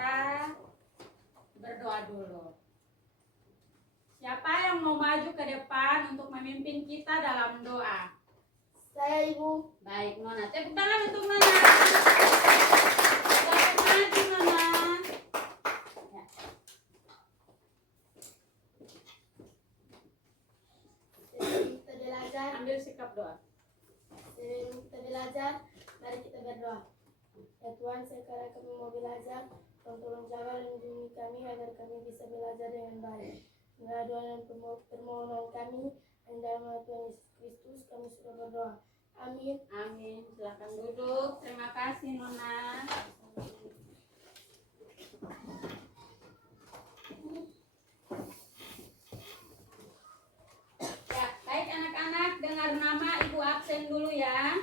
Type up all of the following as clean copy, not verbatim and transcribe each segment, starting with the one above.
kita berdoa dulu. Siapa yang mau maju ke depan untuk memimpin kita dalam doa? Saya, Ibu. Baik, Nona. Tepuk tangan untuk Nona. Silakan maju, Nona. Ya. Sebelum kita belajar, Ambil sikap doa. mari kita berdoa. Ya Tuhan, sekarang kami mau belajar. Tolong jaga dan lindungi kami agar kami bisa belajar dengan baik. Inilah doa dan permohonan kami. Dalam nama Tuhan Yesus Kristus kami sudah berdoa. Amin. Amin. Silakan duduk. Terima kasih, Nona. Ya, baik anak-anak, dengar nama Ibu absen dulu ya.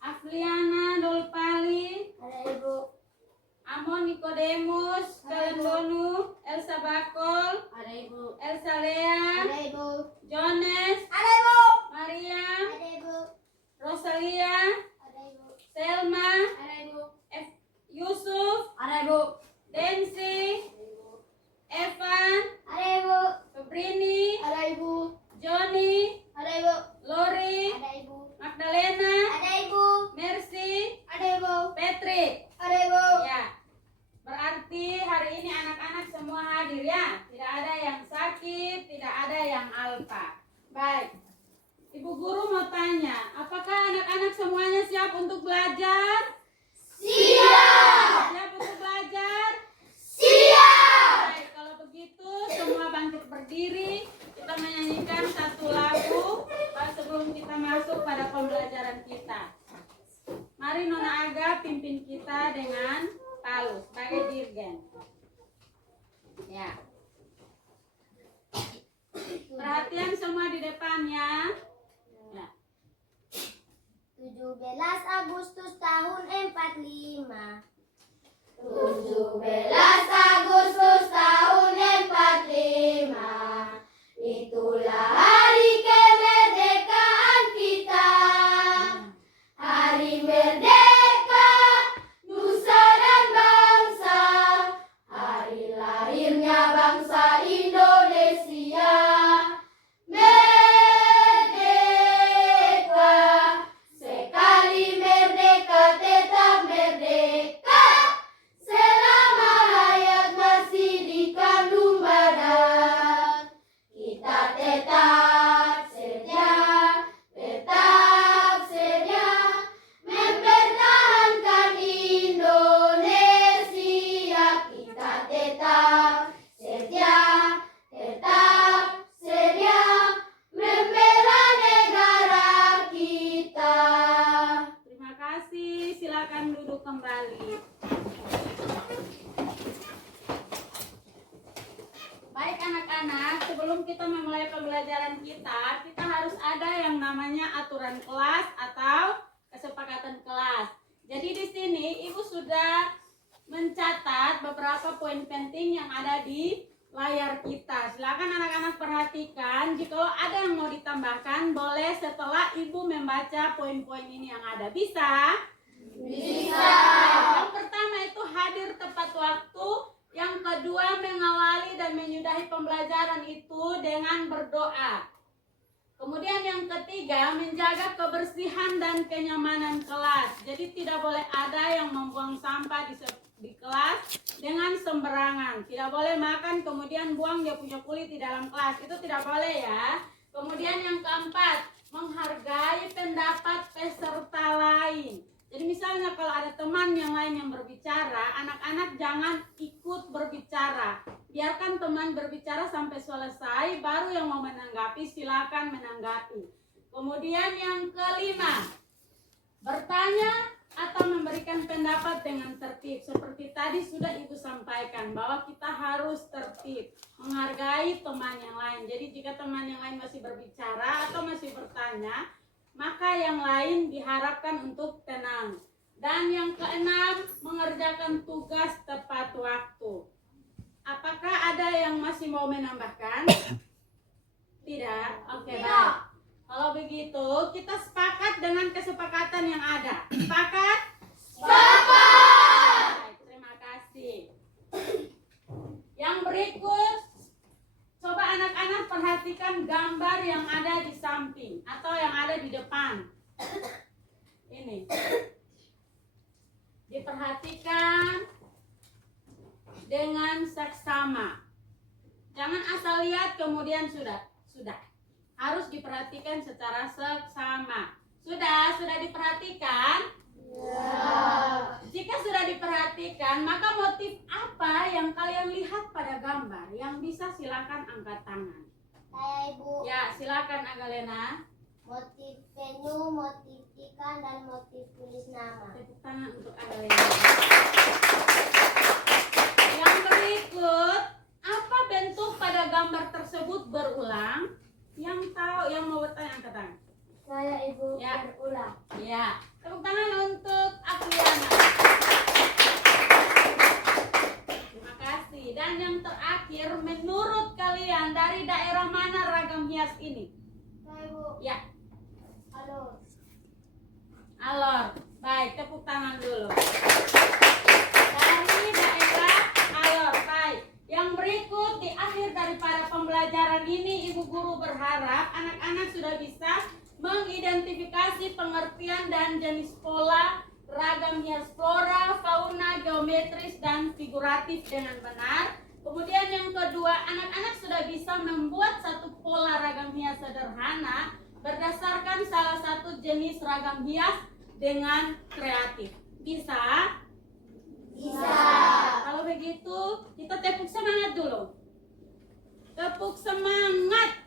Afliana Dolpali, Ada Ibu. Amon Nikodemus, Kalendonu, Elsa Bakol, Ada Ibu. Elsa Lea, Ada Ibu. Jones, Ada Ibu. Mariam, Ada Ibu. Rosalia, Ada Ibu. Selma, Ada Ibu. Yusuf, Ada Ibu. Densi, Evan, Ada Ibu. Febrini, Ada Ibu. Joni, Ada Ibu. Lori, Ada Ibu. Magdalena, Ada Ibu. Mercy, Ada Ibu. Patrick. Ada Ibu. Ya, berarti hari ini anak-anak semua hadir ya. Tidak ada yang sakit, tidak ada yang alpa. Baik, Ibu Guru mau tanya, apakah anak-anak semuanya siap untuk belajar? Siap. Siap untuk belajar? Siap. Baik, kalau begitu semua bangkit berdiri. Kita menyanyikan satu lagu sebelum kita masuk pada pembelajaran kita. Mari Nona Aga pimpin kita dengan Paulus sebagai dirgen. Ya. Perhatian semua di depan ya. Ya. 17 Agustus tahun 45. 17 Agustus tahun 45. Itulah hari kemerdekaan kita. Hari merdeka nusa dan bangsa. Hari lahirnya bangsa Indonesia. Merdeka, sekali merdeka tetap merdeka. Selama hayat masih dikandung badan, kita tetap setia mempertahankan Indonesia. Kita tetap setia membela negara kita. Terima kasih. Silakan duduk kembali. Baik anak-anak, sebelum kita memulai pembelajaran kita harus ada yang namanya aturan kelas atau kesepakatan kelas. Jadi di sini Ibu sudah mencatat beberapa poin penting yang ada di layar kita. Silakan anak-anak perhatikan. Jika ada yang mau ditambahkan, boleh setelah Ibu membaca poin-poin ini yang ada. Bisa? Bisa. Yang pertama itu hadir tepat waktu. Yang kedua, mengawali dan menyudahi pembelajaran itu dengan berdoa. Kemudian yang ketiga, menjaga kebersihan dan kenyamanan kelas. Jadi tidak boleh ada yang membuang sampah di kelas dengan sembarangan. Tidak boleh makan kemudian buang dia punya kulit di dalam kelas. Itu tidak boleh ya. Kemudian yang keempat, menghargai pendapat peserta lain. Jadi misalnya kalau ada teman yang lain yang berbicara, anak-anak jangan ikut berbicara. Biarkan teman berbicara sampai selesai, baru yang mau menanggapi silakan menanggapi. Kemudian yang kelima, bertanya atau memberikan pendapat dengan tertib. Seperti tadi sudah Ibu sampaikan bahwa kita harus tertib, menghargai teman yang lain. Jadi jika teman yang lain masih berbicara atau masih bertanya, maka yang lain diharapkan untuk tenang. Dan yang keenam, mengerjakan tugas tepat waktu. Apakah ada yang masih mau menambahkan? Tidak? Oke, Tidak. baik. Kalau begitu, kita sepakat dengan kesepakatan yang ada. Sepakat? Sepakat. Baik, terima kasih. Yang berikut, coba anak-anak perhatikan gambar yang ada di samping atau yang ada di depan. Ini. Diperhatikan dengan seksama. Jangan asal lihat kemudian sudah. Harus diperhatikan secara seksama. Sudah diperhatikan? Ya. Jika sudah diperhatikan, maka motif apa yang kalian lihat pada gambar? Yang bisa silakan angkat tangan. Saya Ibu. Ya, silakan Agalena. Motif venue, motif ikan, dan motif tulis nama. Tepuk tangan untuk Agalena. Yang berikut, apa bentuk pada gambar tersebut berulang? Yang tahu, yang mau bertanya angkat tangan. Saya Ibu Ya. berulang. Ya, tepuk tangan untuk Apriana. Terima kasih. Dan yang terakhir, menurut kalian dari daerah mana ragam hias ini? Saya Ibu. Ya, Halo. Alor. Baik, tepuk tangan dulu. Dari daerah Alor. Baik. Yang berikut, di akhir daripada pembelajaran ini, Ibu Guru berharap anak-anak sudah bisa mengidentifikasi pengertian dan jenis pola ragam hias flora, fauna, geometris, dan figuratif dengan benar. Kemudian yang kedua, anak-anak sudah bisa membuat satu pola ragam hias sederhana berdasarkan salah satu jenis ragam hias dengan kreatif. Bisa? Bisa. Kalau begitu, kita tepuk semangat dulu. Tepuk semangat.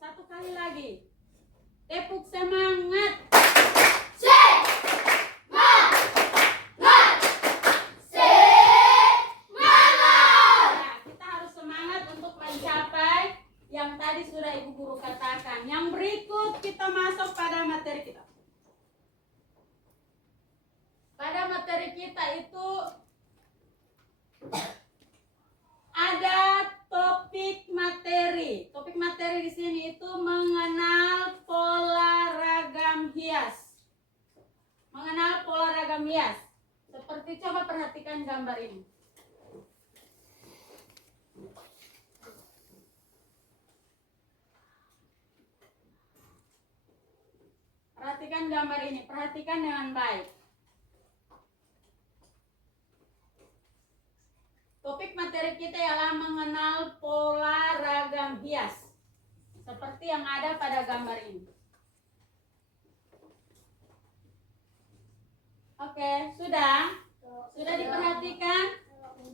Satu kali lagi. Tepuk semangat. Ya, kita harus semangat untuk mencapai yang tadi sudah Ibu Guru katakan. Yang berikut kita masuk pada materi kita. Pada materi kita itu ada topik materi. Topik materi di sini itu mengenal pola ragam hias. Mengenal pola ragam hias. Seperti coba perhatikan gambar ini. Perhatikan gambar ini, perhatikan dengan baik. Topik materi kita ialah mengenal pola ragam hias. Seperti yang ada pada gambar ini. Oke, sudah? Sudah diperhatikan?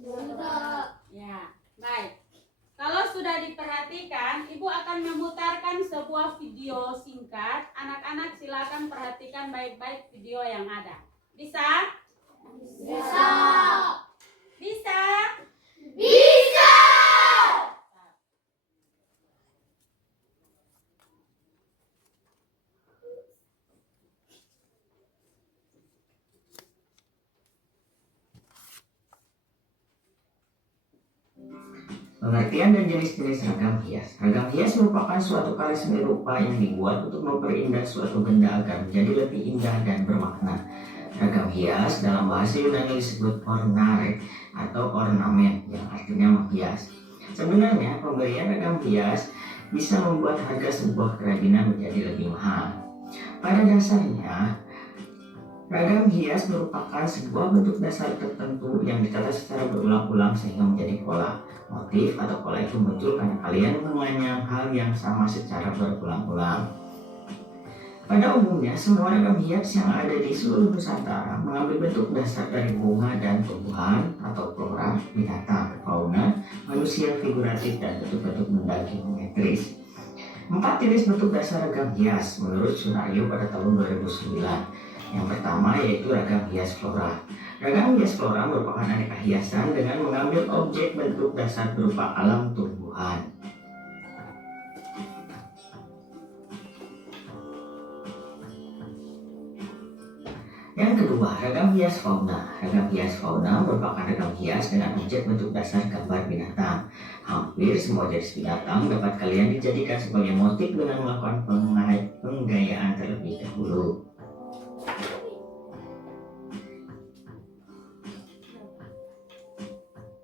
Sudah. Ya, baik. Kalau sudah diperhatikan, Ibu akan memutarkan sebuah video singkat. Anak-anak silakan perhatikan baik-baik video yang ada. Bisa? Bisa. Bisa? Bisa. Pengertian dan jenis-jenis ragam hias. Ragam hias merupakan suatu karya seni rupa yang dibuat untuk memperindah suatu benda agar menjadi lebih indah dan bermakna. Ragam hias dalam bahasa Yunani disebut ornare atau ornamen yang artinya menghias. Sebenarnya pemberian ragam hias bisa membuat harga sebuah kerajinan menjadi lebih mahal. Pada dasarnya, ragam hias merupakan sebuah bentuk dasar tertentu yang ditata secara berulang-ulang sehingga menjadi pola. Motif atau pola itu muncul karena kalian mengulang hal yang sama secara berulang-ulang. Pada umumnya, semua ragam hias yang ada di seluruh Nusantara mengambil bentuk dasar dari bunga dan tumbuhan atau flora, binatang, fauna, manusia figuratif, dan bentuk-bentuk benda geometris. 4 jenis bentuk dasar ragam hias menurut Sunario pada tahun 2009. Yang pertama yaitu ragam hias flora. Ragam hias flora merupakan aneka hiasan dengan mengambil objek bentuk dasar berupa alam tumbuhan. Yang kedua, ragam hias fauna. Ragam hias fauna merupakan ragam hias dengan objek bentuk dasar gambar binatang. Hampir semua jenis binatang dapat kalian dijadikan sebagai motif dengan melakukan penggayaan terlebih dahulu.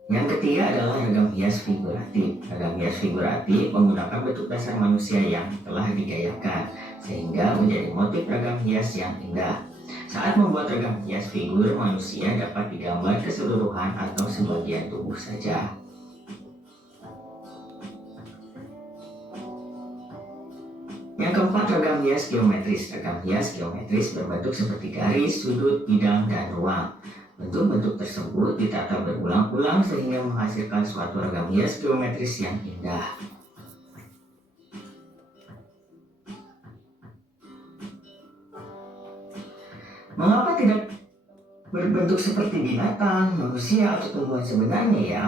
Yang ketiga adalah ragam hias figuratif. Ragam hias figuratif menggunakan bentuk dasar manusia yang telah digayakan, sehingga menjadi motif ragam hias yang indah. Saat membuat ragam hias figur, manusia dapat digambar keseluruhan atau sebagian tubuh saja. Yang keempat, ragam hias geometris. Ragam hias geometris berbentuk seperti garis, sudut, bidang, dan ruang. Bentuk-bentuk tersebut ditata berulang-ulang sehingga menghasilkan suatu ragam hias geometris yang indah. Mengapa tidak berbentuk seperti binatang, manusia, atau tumbuhan sebenarnya ya?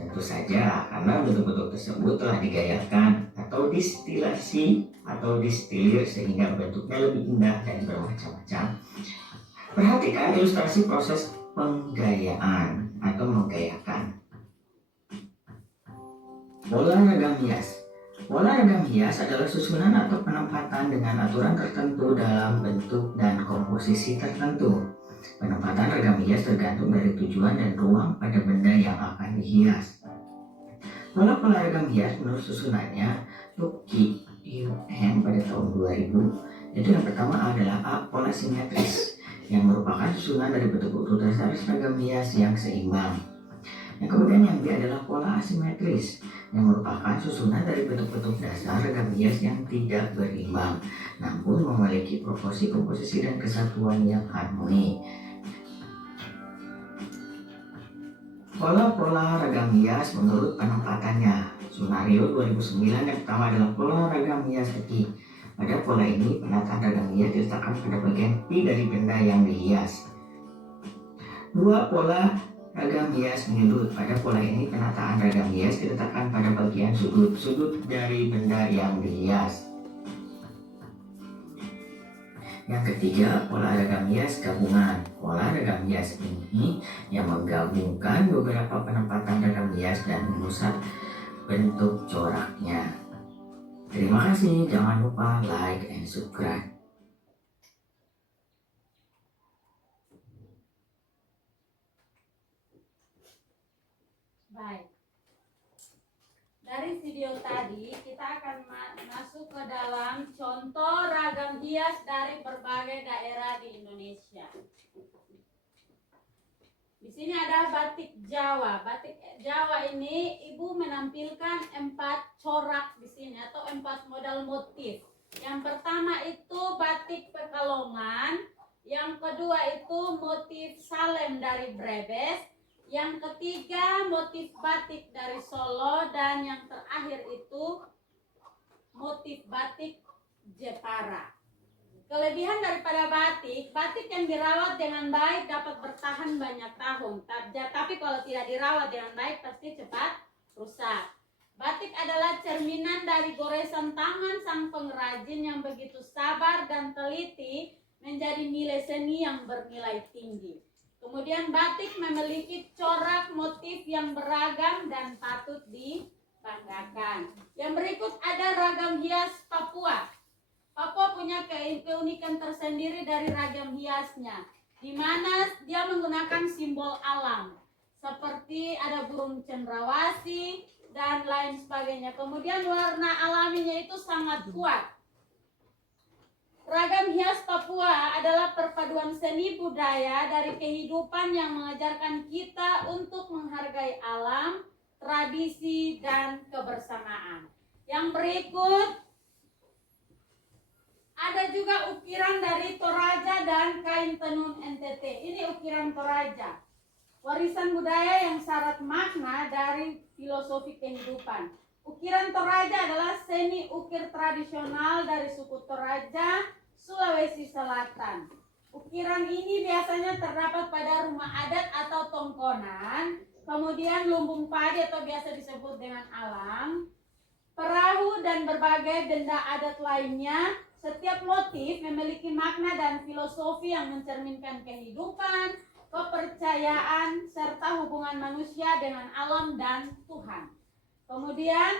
Tentu saja karena bentuk-bentuk tersebut telah digayakan atau distilasi atau distilir sehingga bentuknya lebih indah dan bermacam-macam. Perhatikan ilustrasi proses penggayaan atau menggayakan. Pola ragam hias. Pola ragam hias adalah susunan atau penempatan dengan aturan tertentu dalam bentuk dan komposisi tertentu. Penempatan ragam hias tergantung dari tujuan dan ruang pada benda yang akan dihias. Pola-pola ragam hias menurut susunannya Tuki UM pada tahun 2000, yaitu yang pertama adalah A. Pola simetris, yang merupakan susunan dari bentuk-bentuk dasar ragam hias yang seimbang. Yang kemudian yang B adalah pola asimetris, yang merupakan susunan dari bentuk-bentuk dasar ragam hias yang tidak berimbang, namun memiliki proporsi, komposisi, dan kesatuan yang harmoni. Pola-pola ragam hias menurut penempatannya. Sunario 2009 yang pertama adalah pola ragam hias eki. Pada pola ini, penataan ragam hias diletakkan pada bagian pi dari benda yang dihias. Dua, pola ragam hias menyudut. Pada pola ini, penataan ragam hias diletakkan pada bagian sudut dari benda yang dihias. Yang ketiga, pola ragam hias gabungan. Pola ragam hias ini yang menggabungkan beberapa penempatan ragam hias dan memusat bentuk coraknya. Terima kasih, jangan lupa like and subscribe. Baik. Dari video tadi kita akan masuk ke dalam contoh ragam hias dari berbagai daerah di Indonesia. Di sini ada batik Jawa. Batik Jawa ini ibu menampilkan 4 corak di sini atau 4 model motif. Yang pertama itu batik Pekalongan, yang kedua itu motif Salem dari Brebes, yang ketiga motif batik dari Solo, dan yang terakhir itu motif batik Jepara. Kelebihan daripada batik yang dirawat dengan baik dapat bertahan banyak tahun. Tapi kalau tidak dirawat dengan baik pasti cepat rusak. Batik adalah cerminan dari goresan tangan sang pengrajin yang begitu sabar dan teliti menjadi nilai seni yang bernilai tinggi. Kemudian batik memiliki corak motif yang beragam dan patut dibanggakan. Yang berikut ada ragam hias Papua. Papua punya keunikan tersendiri dari ragam hiasnya, di mana dia menggunakan simbol alam, seperti ada burung cendrawasih dan lain sebagainya. Kemudian warna alaminya itu sangat kuat. Ragam hias Papua adalah perpaduan seni budaya dari kehidupan yang mengajarkan kita untuk menghargai alam, tradisi, dan kebersamaan. Yang berikut ada juga ukiran dari Toraja dan kain tenun NTT. Ini ukiran Toraja, warisan budaya yang syarat makna dari filosofi kehidupan. Ukiran Toraja adalah seni ukir tradisional dari suku Toraja, Sulawesi Selatan. Ukiran ini biasanya terdapat pada rumah adat atau tongkonan, kemudian lumbung padi atau biasa disebut dengan alam, perahu, dan berbagai benda adat lainnya Setiap motif memiliki makna dan filosofi yang mencerminkan kehidupan, kepercayaan, serta hubungan manusia dengan alam dan Tuhan. Kemudian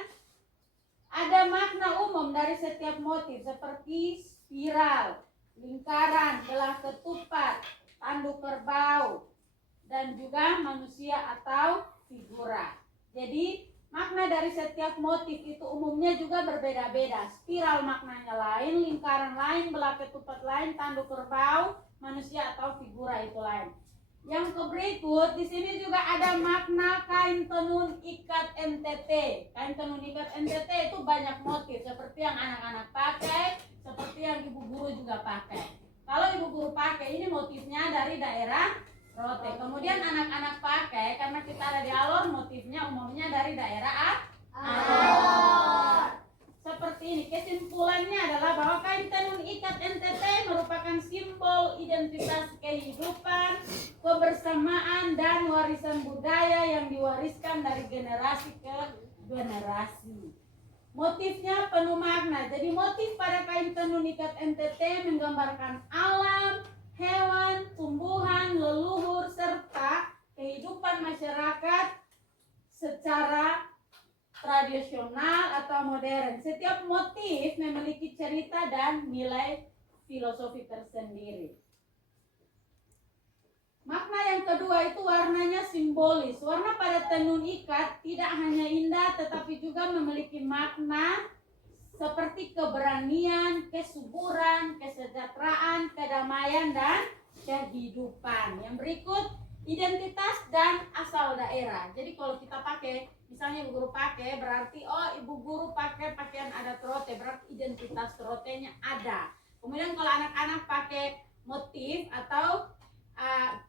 ada makna umum dari setiap motif seperti spiral, lingkaran, belah ketupat, tanduk kerbau, dan juga manusia atau figura. Jadi makna dari setiap motif itu umumnya juga berbeda-beda. Spiral maknanya lain, lingkaran lain, belah ketupat lain, tanduk kerbau, manusia atau figura itu lain. Yang berikut di sini juga ada makna kain tenun ikat NTT. Kain tenun ikat NTT itu banyak motif seperti yang anak-anak pakai, seperti yang ibu guru juga pakai. Kalau ibu guru pakai ini motifnya dari daerah Rote. Kemudian anak-anak pakai karena kita ada di Alor, motifnya umumnya dari daerah Alor. Seperti ini. Kesimpulannya adalah bahwa kain tenun ikat NTT merupakan simbol identitas kehidupan, kebersamaan, dan warisan budaya yang diwariskan dari generasi ke generasi. Motifnya penuh makna. Jadi motif pada kain tenun ikat NTT menggambarkan alam, hewan, tumbuhan, leluhur, serta kehidupan masyarakat secara tradisional atau modern. Setiap motif memiliki cerita dan nilai filosofi tersendiri. Makna yang kedua itu warnanya simbolis. Warna pada tenun ikat tidak hanya indah tetapi juga memiliki makna seperti keberanian, kesuburan, kesejahteraan, kedamaian, dan kehidupan. Yang berikut, identitas dan asal daerah. Jadi kalau kita pakai, misalnya ibu guru pakai, berarti oh ibu guru pakai pakaian adat Rote, berarti identitas Rotenya ada. Kemudian kalau anak-anak pakai motif atau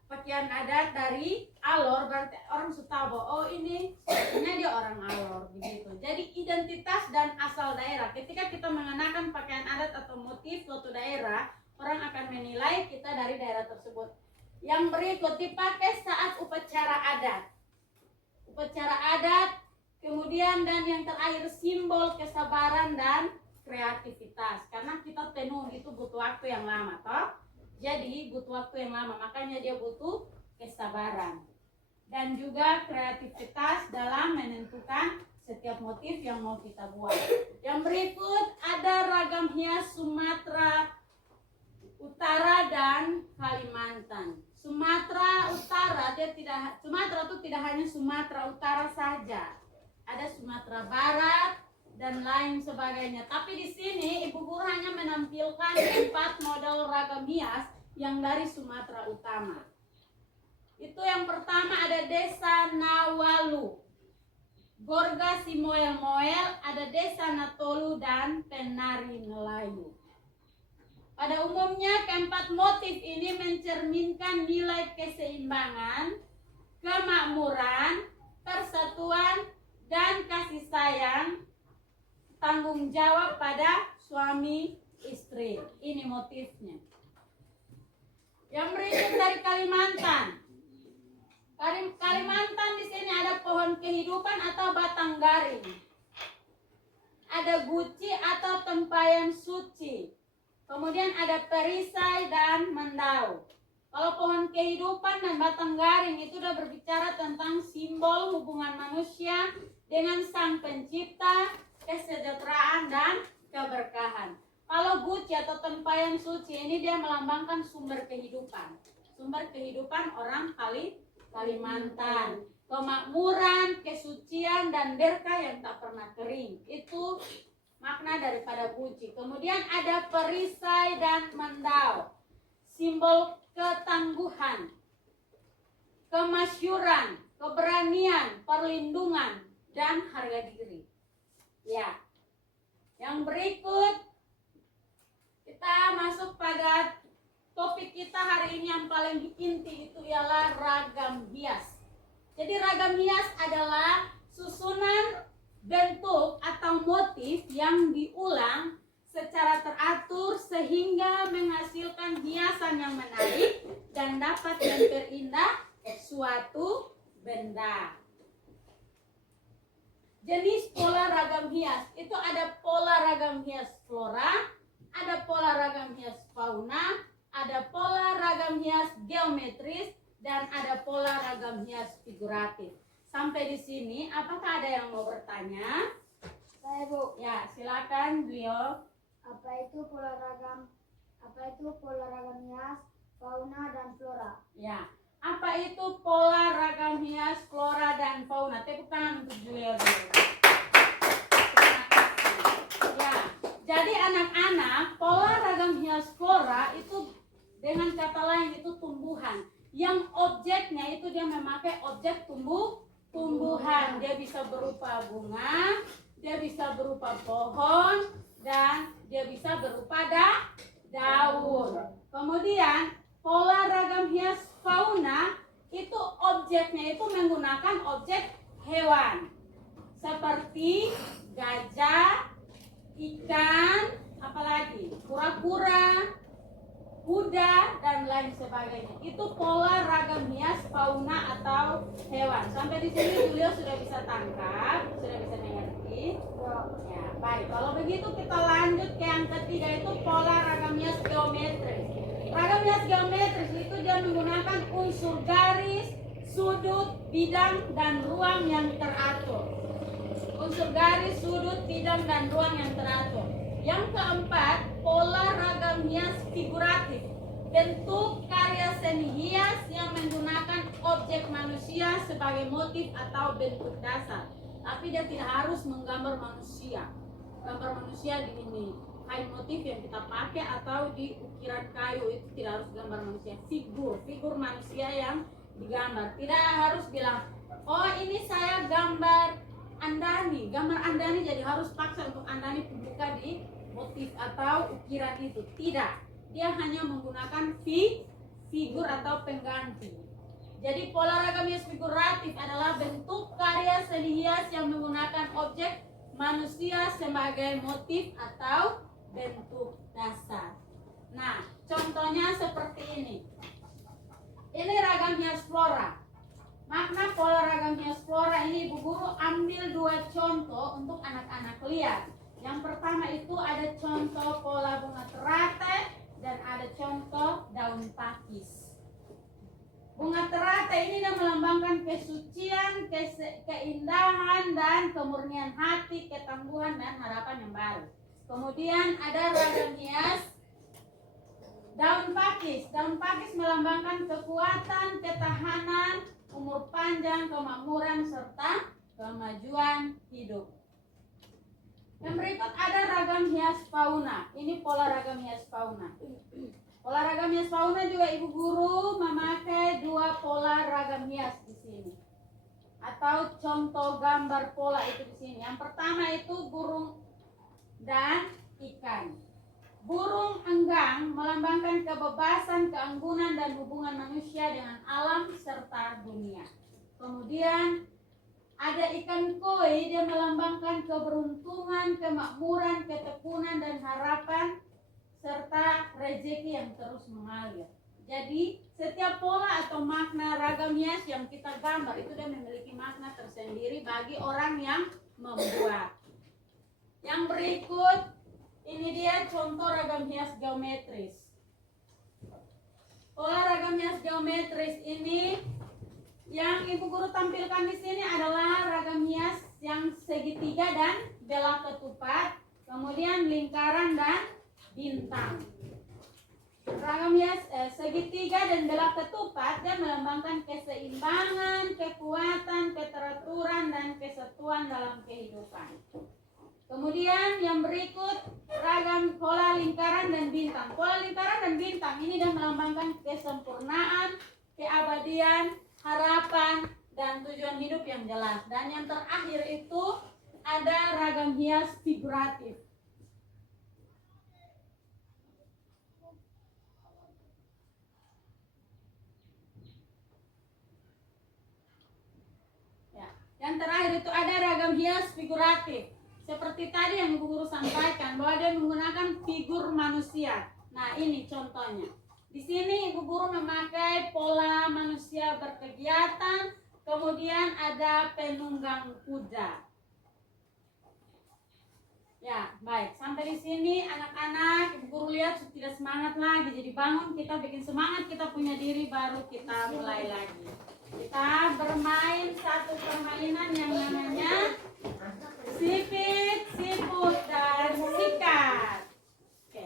pakaian adat dari Alor, berarti orang Sutabo, oh ini sepertinya dia orang Alor begitu. Jadi identitas dan asal daerah. Ketika kita mengenakan pakaian adat atau motif suatu daerah, orang akan menilai kita dari daerah tersebut. Yang berikut dipakai saat upacara adat. Upacara adat, kemudian dan yang terakhir simbol kesabaran dan kreativitas. Karena kita tenun itu butuh waktu yang lama, toh? Jadi butuh waktu yang lama, makanya dia butuh kesabaran dan juga kreativitas dalam menentukan setiap motif yang mau kita buat. Yang berikut ada ragam hias Sumatera Utara dan Kalimantan. Sumatera Utara Sumatera itu tidak hanya Sumatera Utara saja. Ada Sumatera Barat dan lain sebagainya. Tapi di sini ibu guru hanya menampilkan 4 model ragam hias yang dari Sumatera Utara. Itu yang pertama ada Desa Nawalu, Gorga Simoel-moel, ada Desa Natolu dan Penari Melayu. Pada umumnya keempat motif ini mencerminkan nilai keseimbangan, kemakmuran, persatuan, dan kasih sayang, tanggung jawab pada suami istri. Ini motifnya. Yang berikut dari Kalimantan. Kalimantan di sini ada pohon kehidupan atau batang garing. Ada guci atau tempayan suci. Kemudian ada perisai dan mendau. Kalau pohon kehidupan dan batang garing itu sudah berbicara tentang simbol hubungan manusia dengan Sang Pencipta, kesejahteraan dan keberkahan. Kalau guci atau tempayan suci ini dia melambangkan sumber kehidupan. Sumber kehidupan orang Kalimantan. Kemakmuran, kesucian, dan berkah yang tak pernah kering. Itu makna daripada guci. Kemudian ada perisai dan mendau. Simbol ketangguhan, kemasyuran, keberanian, perlindungan, dan harga diri. Ya. Yang berikut kita masuk pada topik kita hari ini yang paling inti, itu ialah ragam hias. Jadi ragam hias adalah susunan bentuk atau motif yang diulang secara teratur sehingga menghasilkan hiasan yang menarik dan dapat memperindah suatu benda. Jenis pola ragam hias itu ada pola ragam hias flora, ada pola ragam hias fauna, ada pola ragam hias geometris, dan ada pola ragam hias figuratif. Sampai di sini, apakah ada yang mau bertanya? Saya, Bu. Ya, silakan beliau. Apa itu pola ragam hias, fauna, dan flora? Ya, apa itu pola ragam hias, flora, dan fauna? Tepuk tangan untuk beliau dulu. Ya, jadi anak-anak, pola ragam hias flora itu dengan kata lain itu tumbuhan. Yang objeknya itu dia memakai objek tumbuhan. Dia bisa berupa bunga, dia bisa berupa pohon, dan dia bisa berupa daun. Kemudian pola ragam hias fauna itu objeknya itu menggunakan objek hewan seperti gajah, ikan, apalagi kura-kura, kuda, dan lain sebagainya. Itu pola ragam hias fauna atau hewan. Sampai di sini beliau sudah bisa tangkap, sudah bisa mengerti. Ya, baik. Kalau begitu kita lanjut ke yang ketiga, itu pola ragam hias geometris. Ragam hias geometris itu dia menggunakan unsur garis, sudut, bidang, dan ruang yang teratur. Unsur garis, sudut, bidang, dan ruang yang teratur. Yang keempat, pola ragam hias figuratif. Bentuk karya seni hias yang menggunakan objek manusia sebagai motif atau bentuk dasar. Tapi dia tidak harus menggambar manusia. Gambar manusia di ini kain motif yang kita pakai atau di ukiran kayu itu tidak harus gambar manusia. Figur manusia yang digambar. Tidak harus bilang, oh ini saya gambar Andani. Gambar Andani jadi harus paksa untuk Andani buka di motif atau ukiran itu. Tidak. Dia hanya menggunakan figur atau pengganti. Jadi pola ragam hias figuratif adalah bentuk karya seni hias yang menggunakan objek manusia sebagai motif atau bentuk dasar. Nah, contohnya seperti ini. Ini ragam hias flora. Makna pola ragam hias flora ini Ibu Guru ambil dua contoh untuk anak-anak lihat. Yang pertama itu ada contoh pola bunga teratai dan ada contoh daun pakis. Bunga teratai ini dia melambangkan kesucian, keindahan, dan kemurnian hati, ketangguhan, dan harapan yang baru. Kemudian ada ragam hias daun pakis. Daun pakis melambangkan kekuatan, ketahanan, umur panjang, kemakmuran, serta kemajuan hidup. Yang berikut ada ragam hias fauna. Ini pola ragam hias fauna. Pola ragam hias fauna juga Ibu Guru memakai dua pola ragam hias di sini. Atau contoh gambar pola itu di sini. Yang pertama itu burung dan ikan. Burung enggang melambangkan kebebasan, keanggunan, dan hubungan manusia dengan alam serta dunia. Kemudian ada ikan koi, dia melambangkan keberuntungan, kemakmuran, ketekunan, dan harapan, serta rezeki yang terus mengalir. Jadi setiap pola atau makna ragam hias yang kita gambar itu dia memiliki makna tersendiri bagi orang yang membuat. Yang berikut ini dia contoh ragam hias geometris. Pola ragam hias geometris ini yang Ibu Guru tampilkan di sini adalah ragam hias yang segitiga dan bela ketupat, kemudian lingkaran dan bintang. Ragam hias segitiga dan bela ketupat dan melambangkan keseimbangan, kekuatan, keteraturan, dan kesatuan dalam kehidupan. Kemudian yang berikut ragam pola lingkaran dan bintang. Pola lingkaran dan bintang ini dan melambangkan kesempurnaan, keabadian, harapan, dan tujuan hidup yang jelas. Dan yang terakhir itu ada ragam hias figuratif. Ya. Yang terakhir itu ada ragam hias figuratif. Seperti tadi yang Ibu Guru sampaikan bahwa dia menggunakan figur manusia. Nah, ini contohnya. Di sini Ibu Guru memakai pola manusia berkegiatan, kemudian ada penunggang kuda. Ya, baik. Sampai di sini anak-anak, Ibu Guru lihat tidak semangat lagi. Jadi bangun, kita bikin semangat, kita punya diri, baru kita mulai lagi. Kita bermain satu permainan yang namanya sipit, siput, dan sikat. Oke.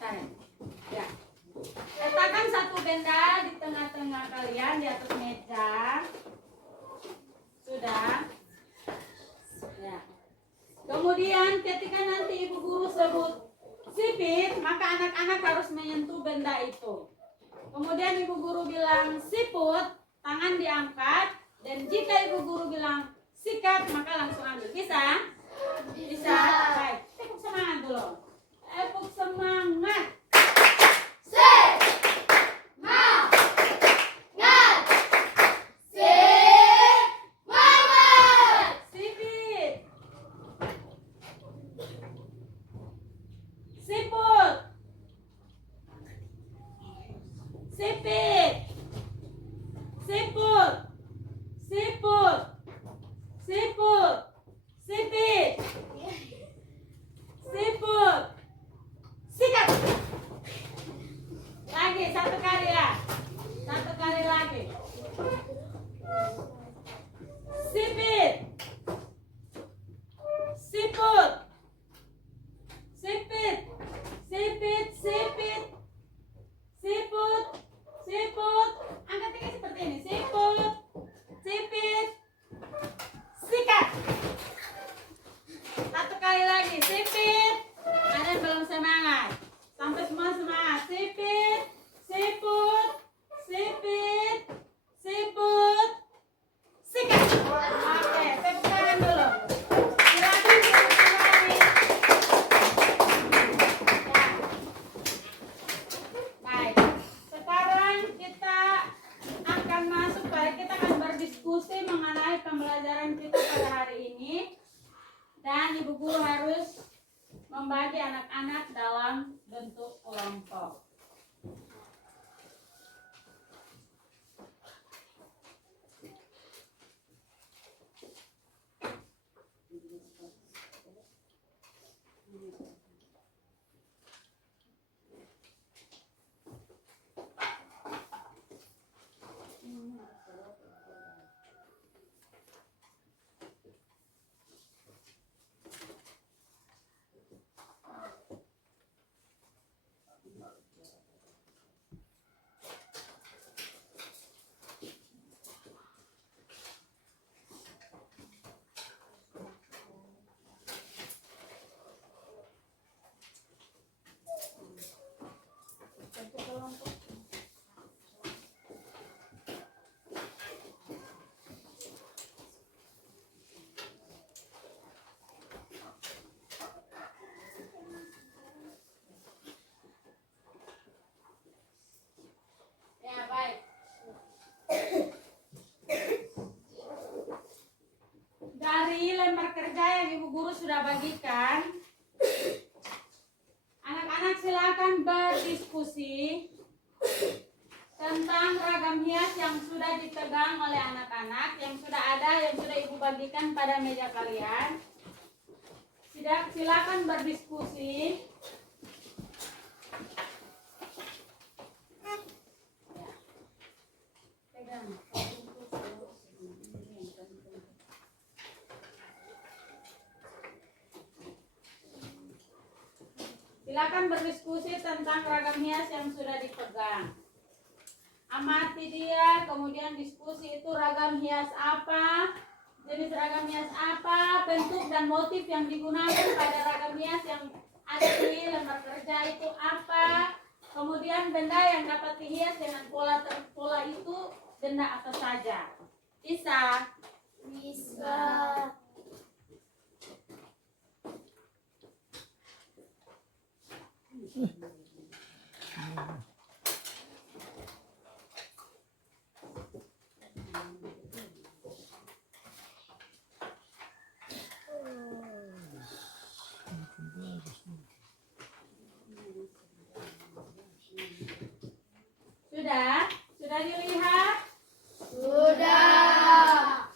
Tarik. Ya. Letakkan satu benda di tengah-tengah kalian di atas meja. Sudah. Ya. Kemudian ketika nanti Ibu Guru sebut sipit, maka anak-anak harus menyentuh benda itu. Kemudian Ibu Guru bilang siput, tangan diangkat. Dan jika Ibu Guru bilang sikat, maka langsung ambil. Bisa? Bisa? Baik. Tepuk semangat dulu. Tepuk semangat. Sipit. Siput. Sipit. Siput. Siput. Siput. Sipit. Siput. Sikat. Lagi satu kali ya. Satu kali lagi. Sipit. Siput. Sipit. Sipit. Sipit. Siput. Siput. Angkat tinggi seperti ini. Siput. Sipit. Sikat. Satu kali lagi. Sipit. Ada yang belum semangat. Sampai semua semangat. Sipit. Siput. Sipit. Siput. Sikat. Oke, tepuk tangan dulu. Silakan diulangi lagi. Ya. Baik. Sekarang kita akan masuk kita akan berdiskusi mengenai pembelajaran kita pada hari ini. Dan Ibu Guru harus membagi anak-anak dalam bentuk kelompok. Ya, baik. Dari lembar kerja yang Ibu Guru sudah bagikan, anak-anak silakan berdiskusi tentang ragam hias yang sudah dipegang oleh anak-anak, yang sudah ada, yang sudah Ibu bagikan pada meja kalian. Silakan berdiskusi. Silakan berdiskusi tentang ragam hias yang sudah dipegang. Amati dia, kemudian diskusi itu ragam hias apa, jenis ragam hias apa, bentuk dan motif yang digunakan pada ragam hias yang ada di lembar kerja itu apa, kemudian benda yang dapat dihias dengan pola itu benda apa saja. Bisa? Bisa. Sudah? Sudah dilihat? Sudah.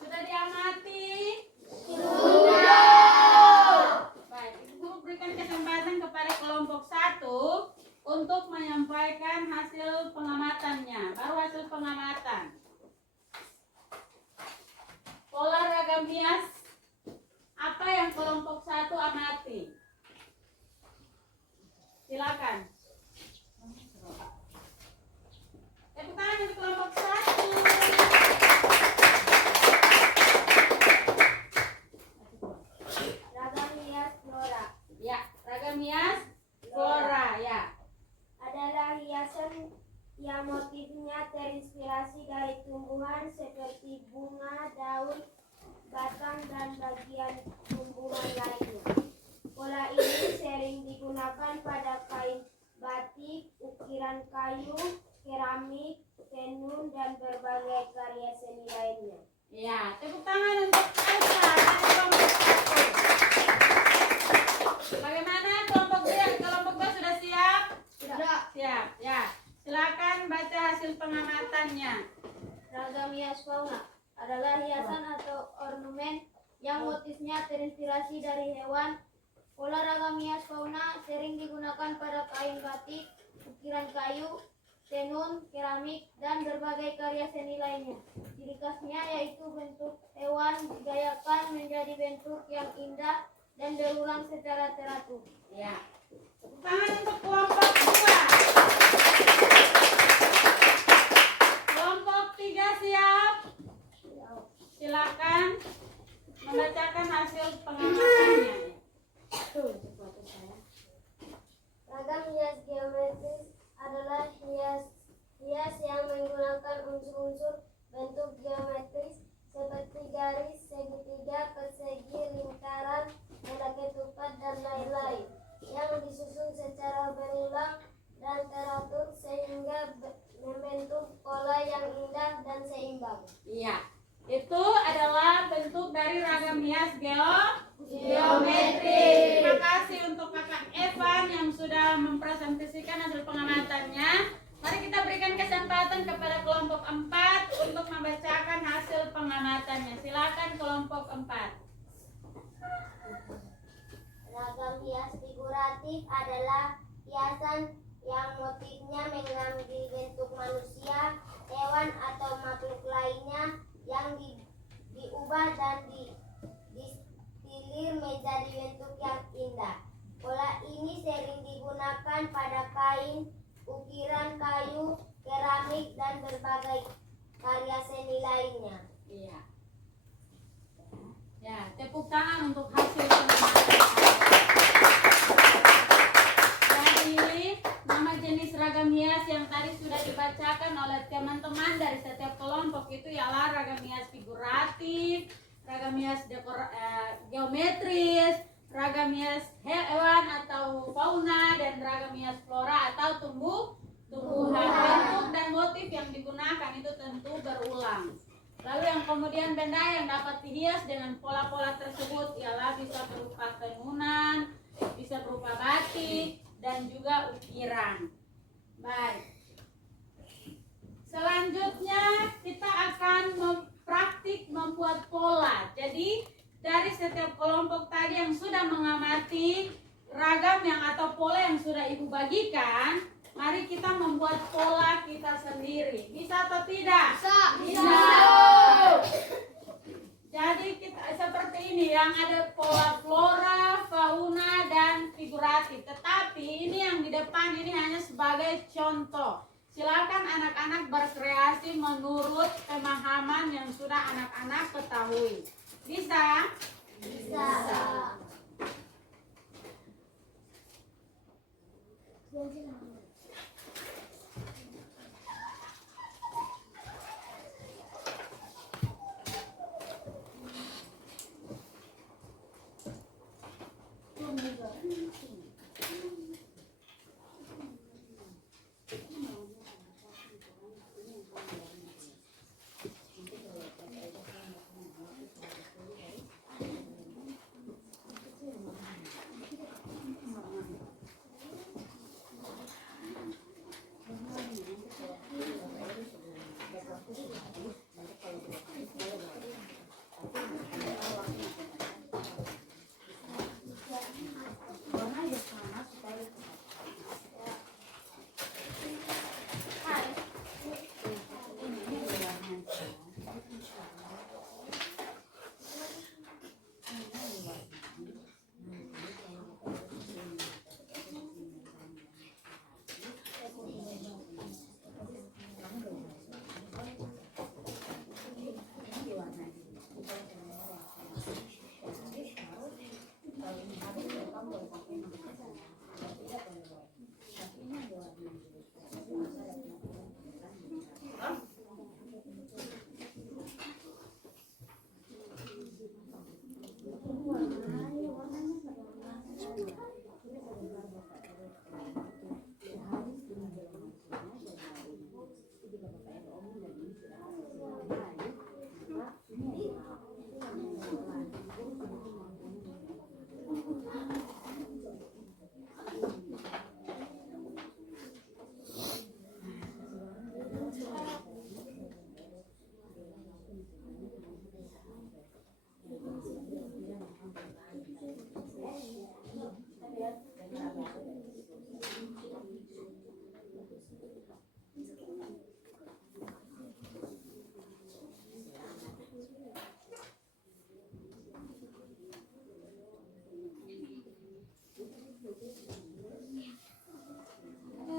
yang kelompok 1 amati. Silakan. Tepuk tangan untuk kelompok 1. Ragam hias flora Ya, ragam hias flora ya. adalah hiasan yang motifnya terinspirasi dari tumbuhan seperti bunga, daun, batang, dan bagian tumbuhan lainnya. Pola ini sering digunakan pada kain batik, ukiran kayu, keramik, tenun, dan berbagai karya seni lainnya. Ya, tepuk tangan untuk Aisyah dari kelompok 1. Bagaimana kelompok 2? Kelompok 2 sudah siap? Sudah. Siap, ya. Silakan baca hasil pengamatannya. Ragam hias fauna adalah hiasan atau ornamen yang motifnya terinspirasi dari hewan. Pola ragam hias fauna sering digunakan pada kain batik, ukiran kayu, tenun, keramik, dan berbagai karya seni lainnya. Ciri khasnya yaitu bentuk hewan digayakan menjadi bentuk yang indah dan berulang secara teratur. Ya. Tepuk tangan untuk kelompok 2. Kelompok 3 siap? Silakan membacakan hasil pengamatannya. Ragam hias geometris adalah hias yang menggunakan unsur-unsur bentuk geometris seperti garis, segitiga, persegi, lingkaran, bola ketupat, dan lain-lain yang disusun secara berulang dan teratur sehingga membentuk pola yang indah dan seimbang. Iya. Itu adalah bentuk dari ragam hias geometri. Terima kasih untuk Kakak Evan yang sudah mempresentasikan hasil pengamatannya. Mari kita berikan kesempatan kepada kelompok 4 untuk membacakan hasil pengamatannya. Silakan kelompok 4. Ragam hias figuratif adalah hiasan yang motifnya mengambil bentuk manusia, hewan, atau makhluk lainnya yang diubah dan distilir menjadi bentuk yang indah. Pola ini sering digunakan pada kain, ukiran kayu, keramik, dan berbagai karya seni lainnya. Iya. Ya, tepuk tangan untuk hasil pengamatan. Jadi, nama jenis ragam hias yang tadi sudah dibacakan oleh teman-teman dari setiap kelompok itu ialah ragam hias figuratif, ragam hias geometris, ragam hias hewan atau fauna, dan ragam hias flora atau tumbuhan. Bentuk dan motif yang digunakan itu tentu berulang. Lalu yang kemudian benda yang dapat dihias dengan pola-pola tersebut ialah bisa berupa tenunan, bisa berupa batik, dan juga ukiran. Baik. Selanjutnya kita akan praktik membuat pola. Jadi dari setiap kelompok tadi yang sudah mengamati ragam yang atau pola yang sudah Ibu bagikan, mari kita membuat pola kita sendiri. Bisa atau tidak? Bisa. Jadi kita seperti ini yang ada pola flora, fauna, dan figuratif. Tetapi ini yang di depan ini hanya sebagai contoh. Silakan anak-anak berkreasi menurut pemahaman yang sudah anak-anak ketahui. Bisa? Bisa.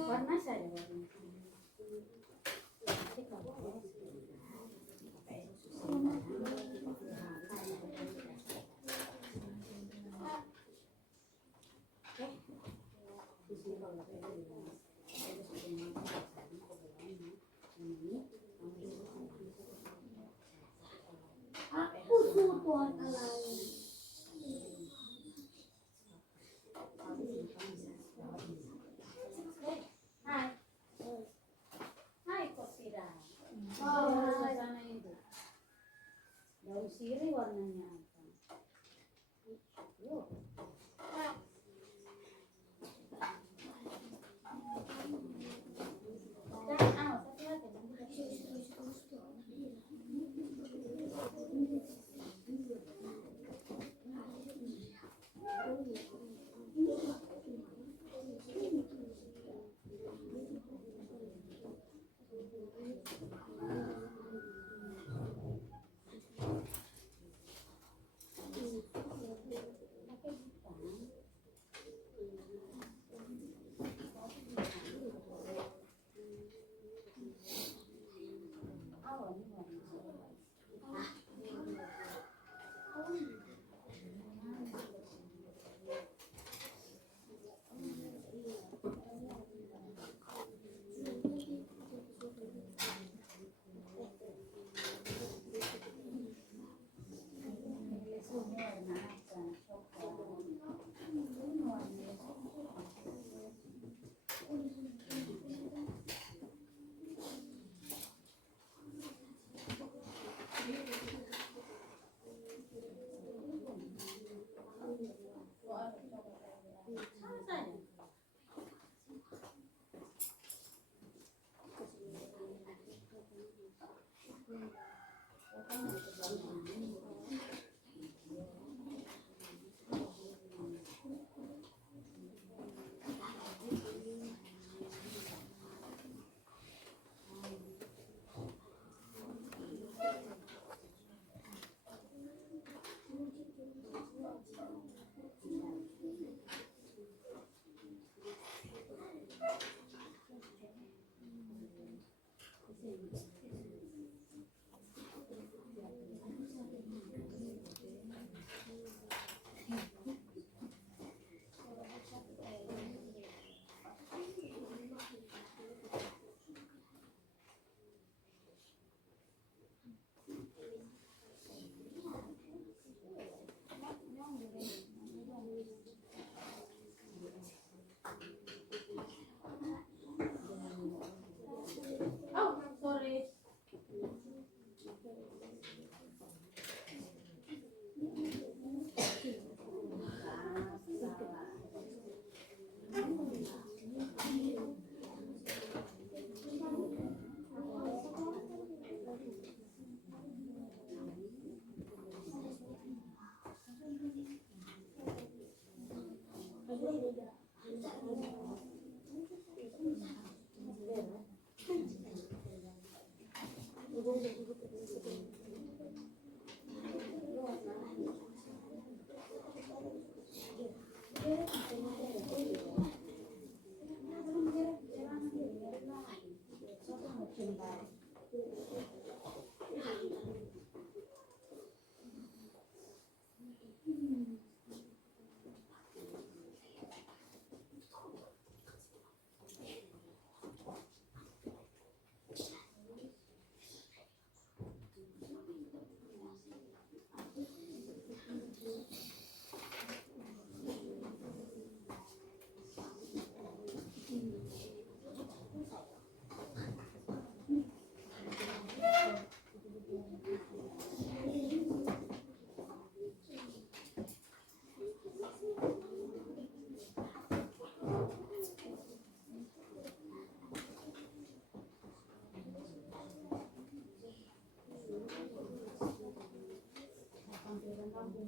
Warna saja warna. Aku suka lain. Hai. Hai Kopira. Oh, Suasana itu. Daun sirih warnanya apa? Yuk.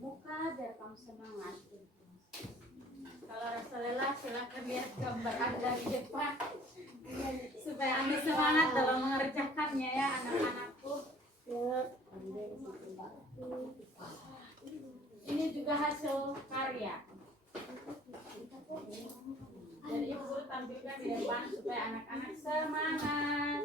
Muka biar kamu semangat. Kalau rasa lelah silakan lihat gambar Anda di depan supaya Anda semangat dalam mengerjakannya ya anak-anakku. Ini juga hasil karya. Jadi ibu guru tampilkan di depan supaya anak-anak semangat.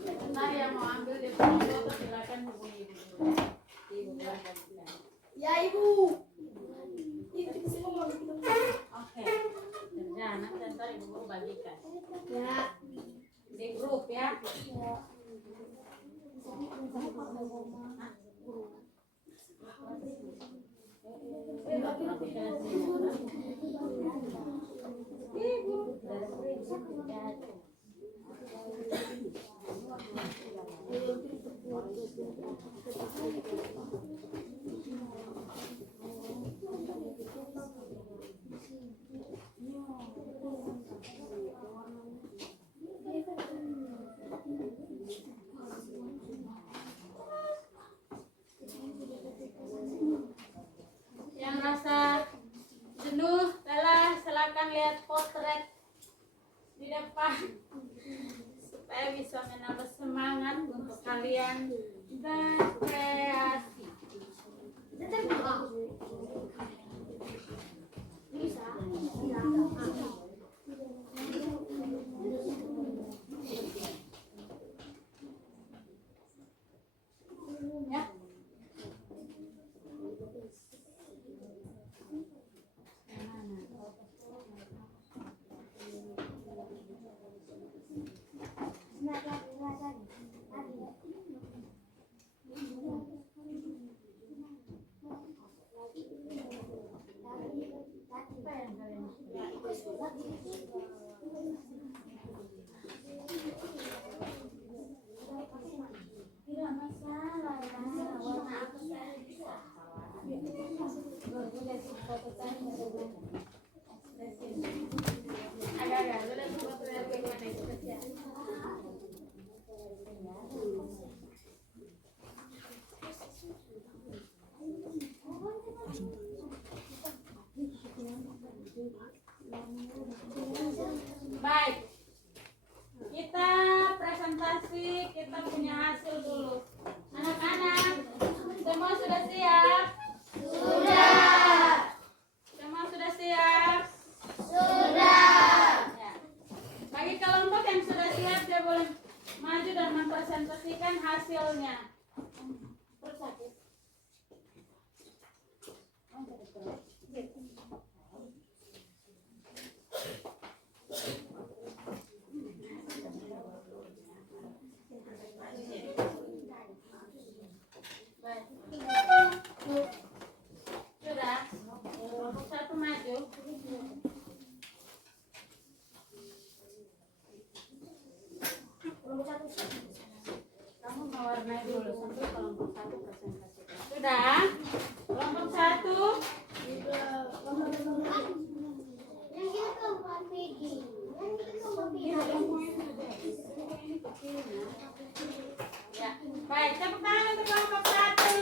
Bentar yang mau ambil di foto silakan hubungi ibu. Ya ibu. Itu kita semua mau kita. Oke. Kerja anak ntar ibu guru bagikan Ya. di grup ya. Ya. Yang rasa jenuh lelah silakan lihat potret di depan supaya bisa menambah semangat untuk kalian berkreasi. Ya. Baik, kita presentasi, kita punya hasil dulu. Anak-anak, semua sudah siap? Sudah. Semua sudah siap? Sudah. Ya. Bagi kelompok yang sudah siap, dia boleh maju dan mempresentasikan hasilnya. Sudah? Kelompok satu maju. Kamu mewarnai dulu sampai kelompok satu presentasikan. Sudah? Kelompok satu. Ya, baik, tepuk tangan untuk kelompok satu.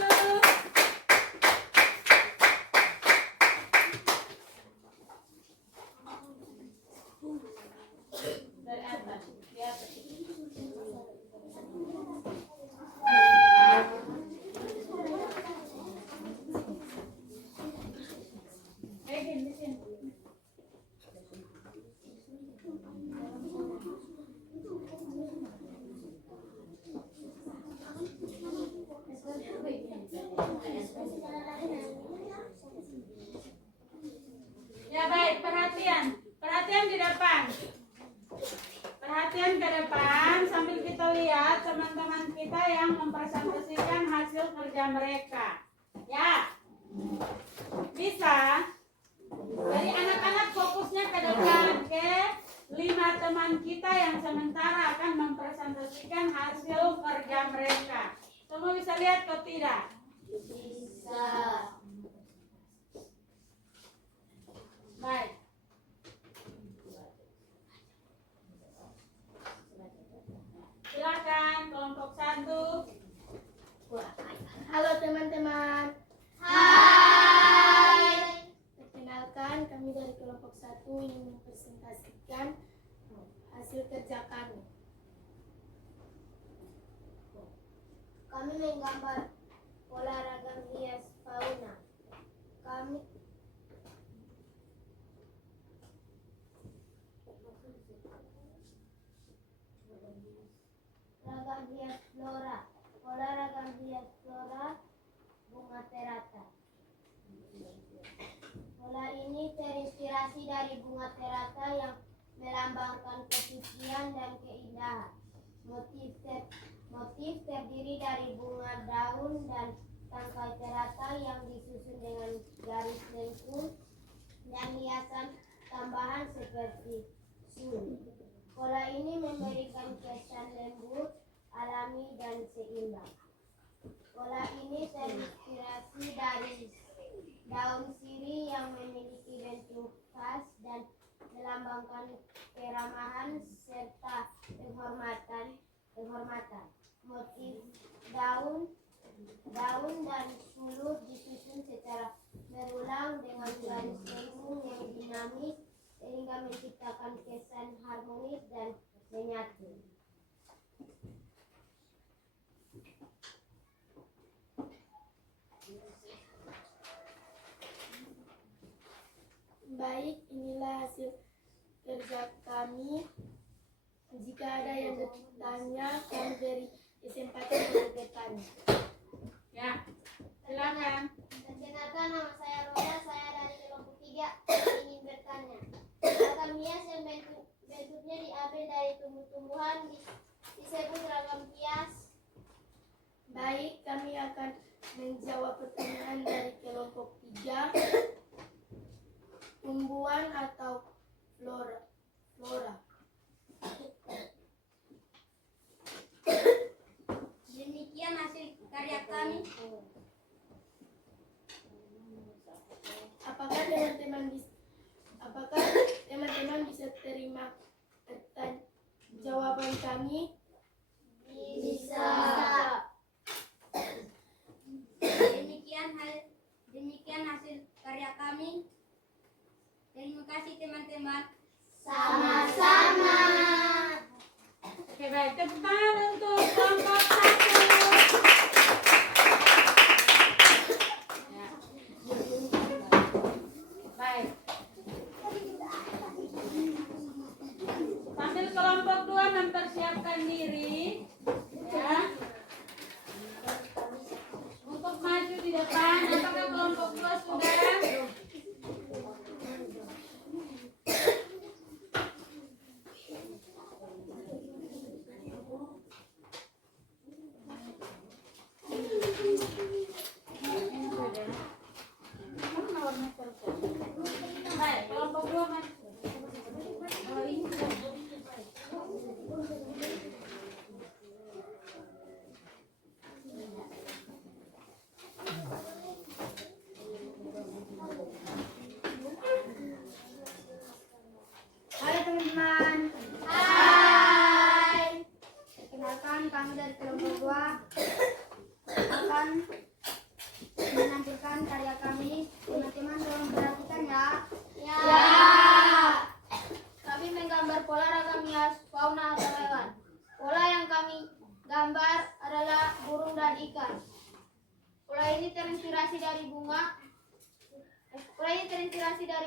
Dari atas, di atas. Di sini. Ya baik, perhatian di depan. Perhatian ke depan sambil kita lihat teman-teman kita yang mempresentasikan hasil kerja mereka. Ya, bisa. Jadi anak-anak fokusnya ke depan ke 5 teman kita yang sementara akan mempresentasikan hasil kerja mereka. Semua bisa lihat atau tidak? Bisa. Baik. Silakan kelompok 1. Halo teman-teman. Hai. Perkenalkan, kami dari kelompok 1 ingin mempresentasikan hasil kerja kami. Kami menggambar pola ragam hias fauna. Kami ragam hias flora. Pola ragam hias flora bunga terata. Pola ini terinspirasi dari bunga terata yang melambangkan kesucian dan keindahan. Motif terdiri dari bunga, daun, dan tangkai terata yang disusun dengan garis lengkung dan hiasan tambahan seperti sul. Pola ini memberikan kesan lembut, alami, dan seimbang. Pola ini terinspirasi dari daun sirih yang memiliki bentuk khas dan melambangkan keramahan serta penghormatan. Motif daun dan sulut disusun secara berulang dengan garis lengkung yang dinamis sehingga menciptakan kesan harmonis dan menyatu. Baik, inilah hasil kerja kami. Jika ada yang bertanya, kami beri kesempatan untuk bertanya. Ya. Silakan. Perkenalkan, nama saya Roda, saya dari kelompok 3 ingin bertanya. Ragam hias yang bentuknya diambil dari tumbuh-tumbuhan disebut ragam hias. Baik, kami akan menjawab pertanyaan dari kelompok 3. Tumbuhan atau flora? Demikian hasil karya kami. Apakah teman-teman bisa terima jawaban kami? Bisa. Demikian hasil karya kami. Terima kasih teman-teman. Sama-sama. Oke, baik. Tepuk tangan untuk kelompok 1. Ya. Baik. Sambil kelompok 2 mempersiapkan diri, ya, untuk maju di depan. Apakah kelompok 2 sudah? Baik, kelompok 2 maju. Oh, ini sudah. Halo teman-teman. Hai. Perkenalkan, kami dari kelompok 2 akan menampilkan karya kami. Teman-teman tolong perhatikan ya. Ya. Kami menggambar pola ragam hias fauna atau hewan. Pola yang kami gambar adalah burung dan ikan. Pola ini terinspirasi dari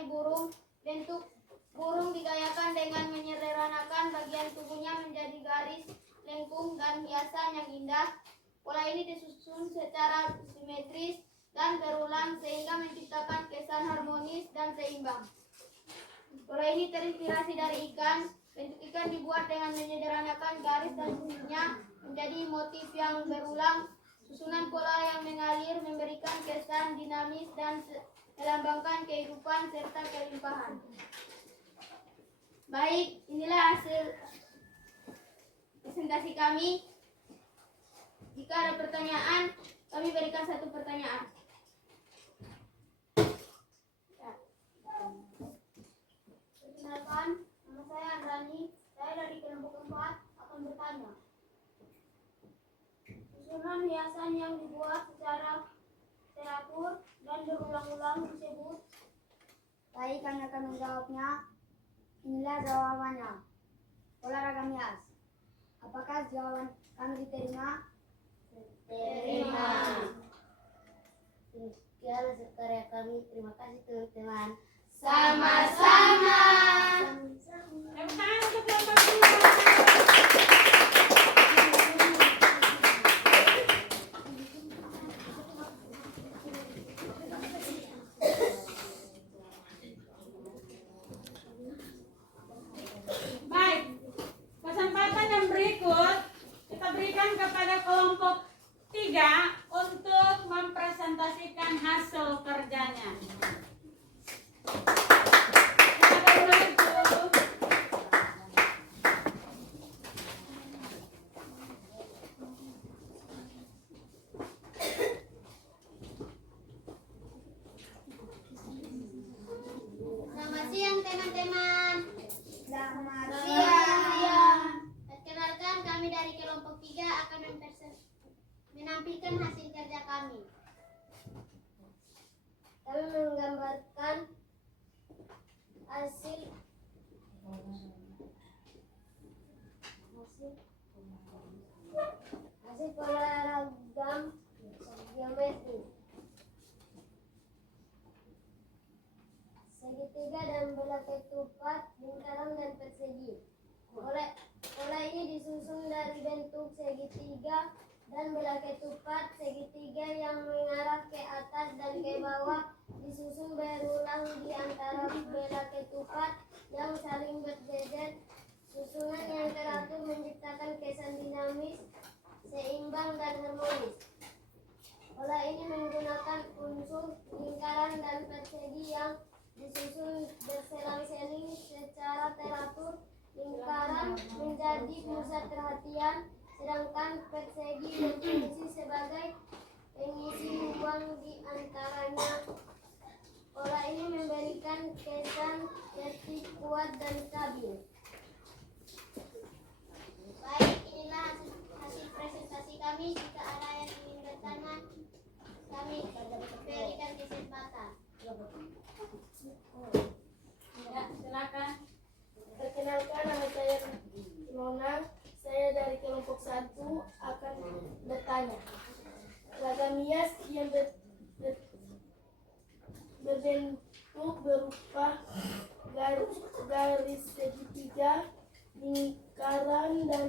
burung. Bentuk burung digayakan dengan menyederhanakan bagian tubuhnya menjadi garis lengkung dan hiasan yang indah. Pola ini disusun secara simetris dan berulang sehingga menciptakan kesan harmonis dan seimbang. Pola ini terinspirasi dari ikan. Bentuk ikan dibuat dengan menyederhanakan garis dan tubuhnya menjadi motif yang berulang. Susunan pola yang mengalir memberikan kesan dinamis dan melambangkan kehidupan serta kelimpahan. Baik, inilah hasil presentasi kami. Jika ada pertanyaan, kami Kami berikan satu pertanyaan. Perkenalkan, nama saya Andrani. Saya dari kelompok 4 akan bertanya. Susunan hiasan yang dibuat secara teratur dan berulang-ulang disebut. Baik, kami akan menjawabnya. Inilah jawabannya. Olahraga hias. Apakah jawaban kami diterima? Terima. Sekian hasil karya kami. Terima kasih teman-teman. Sama-sama. Tepuk tangan untuk kelompok 2. Baik, kesempatan yang berikut kita berikan kepada kelompok 3 untuk mempresentasikan hasil kerjanya. Silakan maju. Selamat siang teman-teman. Selamat siang. Perkenalkan, kami dari kelompok 3 akan menampilkan hasil kerja kami. Kami menggambarkan hasil pola ragam geometri. Segitiga dan belah ketupat, lingkaran dan persegi. Pola ini disusun dari bentuk segitiga dan belah ketupat. Segitiga yang mengarah ke atas dan ke bawah disusun berulang di antara belah ketupat yang saling berjejer. Susunan yang teratur menciptakan kesan dinamis, seimbang dan harmonis. Pola ini menggunakan unsur lingkaran dan persegi yang disusun berselang-seling secara teratur. Lingkaran menjadi pusat perhatian, sedangkan persegi berfungsi sebagai pengisi ruang di antaranya. Pola ini memberikan kesan tertib, kuat, dan stabil. Baik, inilah hasil presentasi kami. Jika ada yang ingin bertanya, kami berikan kesempatan. Ya, silakan. Perkenalkan, nama saya Nona. Saya dari kelompok 1 akan bertanya. Ragam hias yang berbentuk berupa garis segitiga, lingkaran, dan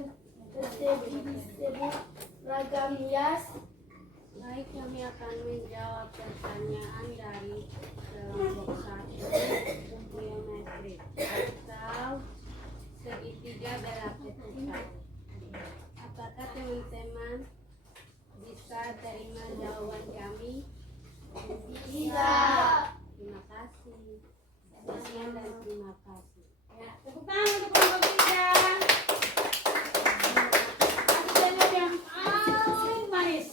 persegi disebut ragam hias. Baik, kami akan menjawab pertanyaan dari kelompok 1, geometri atau segitiga belah ketupat. Apakah teman-teman bisa terima jawaban kami? Bisa. Terima kasih. Sekian dan terima kasih. Ya, tepuk tangan untuk kelompok 3. Hasilnya yang paling manis.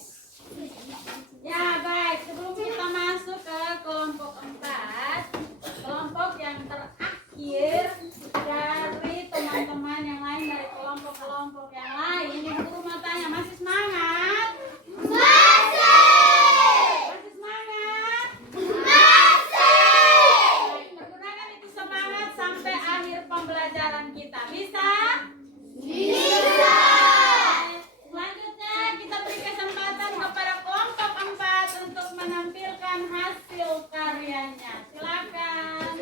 Ya, baik. Sebelum kita masuk ke kelompok 4, kelompok yang terakhir dari teman-teman yang lain dari kelompok-kelompok yang lain, Ibu Guru mau tanya, masih semangat? Masih semangat? Baik, pergunakan itu semangat sampai akhir pembelajaran kita. Bisa? Bisa. Selanjutnya kita beri kesempatan kepada kelompok 4 untuk menampilkan hasil karyanya. Silakan.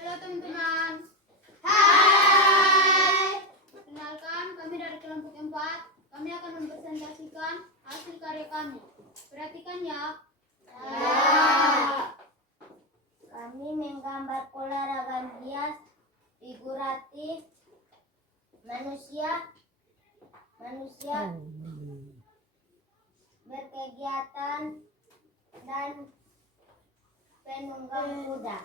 Halo teman-teman. Hai. Perkenalkan, kami dari kelompok 4. Kami akan mempresentasikan hasil karya kami. Perhatikan ya. Kami menggambar pola ragam hias figuratif manusia berkegiatan dan penunggang kuda.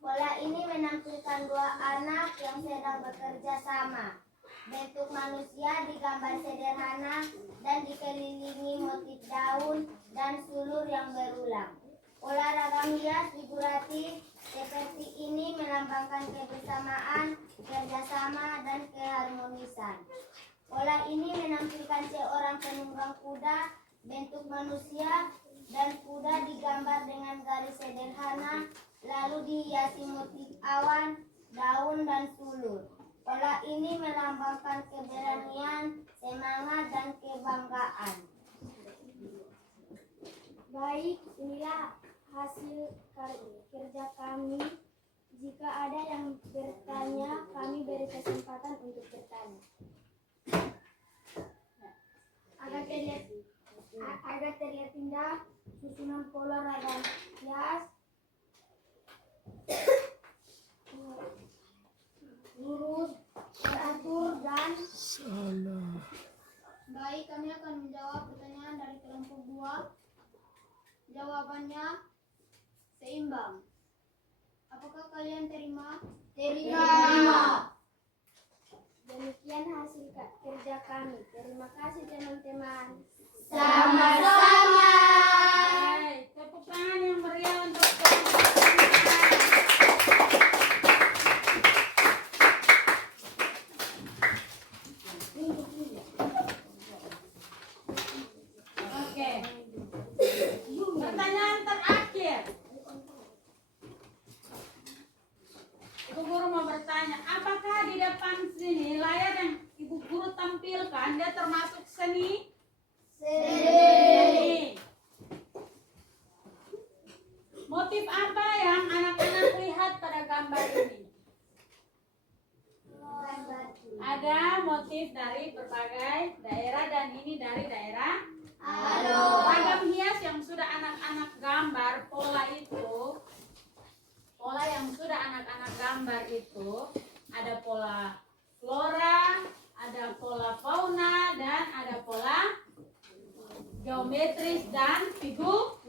Pola ini menampilkan dua anak yang sedang bekerja sama. Bentuk manusia digambar sederhana dan dikelilingi motif daun dan sulur yang berulang. Pola ragam hias figuratif seperti ini melambangkan kebersamaan, kerjasama, dan keharmonisan. Pola ini menampilkan seorang penunggang kuda, bentuk manusia, dan kuda digambar dengan garis sederhana, lalu dihiasi motif awan, daun, dan sulur. Pola ini melambangkan keberanian, semangat, dan kebanggaan. Baik, inilah hasil kerja kami. Jika ada yang bertanya, kami beri kesempatan untuk bertanya. Agar terlihat indah, susunan pola ragam hias lurus, teratur, dan Baik, kami akan menjawab pertanyaan dari kelompok 2. Jawabannya seimbang. Apakah kalian terima? Terima. demikian hasil kerja kami. Terima kasih teman-teman. Sama-sama. Baik, tepuk tangan yang meriah untuk kelompok 3. Oke. Pertanyaan terakhir. Ibu guru mau bertanya, apakah di depan sini layar yang ibu guru tampilkan dia termasuk seni? Seni. Motif apa yang anak-anak lihat pada gambar ini? Ada motif dari berbagai daerah dan ini dari daerah ragam hias yang sudah anak-anak gambar. Pola yang sudah anak-anak gambar itu ada pola flora, ada pola fauna, dan ada pola geometris dan figuratif.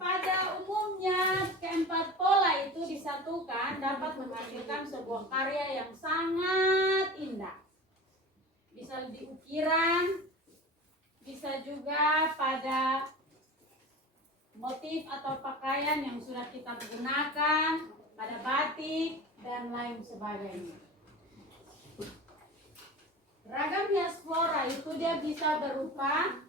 Pada umumnya keempat pola itu disatukan dapat menghasilkan sebuah karya yang sangat indah. Bisa di ukiran, bisa juga pada motif atau pakaian yang sudah kita gunakan, pada batik dan lain sebagainya. Ragam hias flora itu dia bisa berupa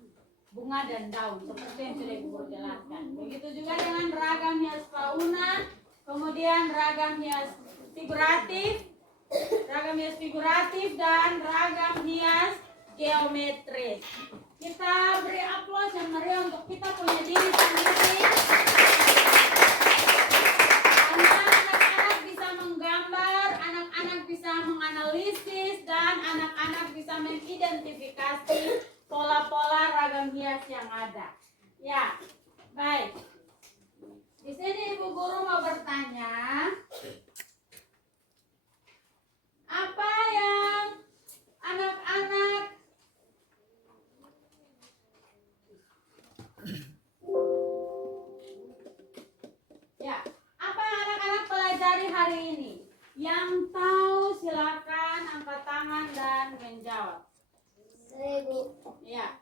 bunga dan daun seperti yang sudah ibu guru jelaskan. Begitu juga dengan ragam hias fauna, kemudian ragam hias figuratif dan ragam hias geometris. Kita beri aplaus yang meriah untuk kita punya diri sendiri. Karena anak-anak bisa menggambar, anak-anak bisa menganalisis, dan anak-anak bisa mengidentifikasi pola-pola ragam hias yang ada. Ya, baik. Di sini ibu guru mau bertanya, apa yang anak-anak pelajari hari ini? Yang tahu silakan angkat tangan dan menjawab. 1000. Ya.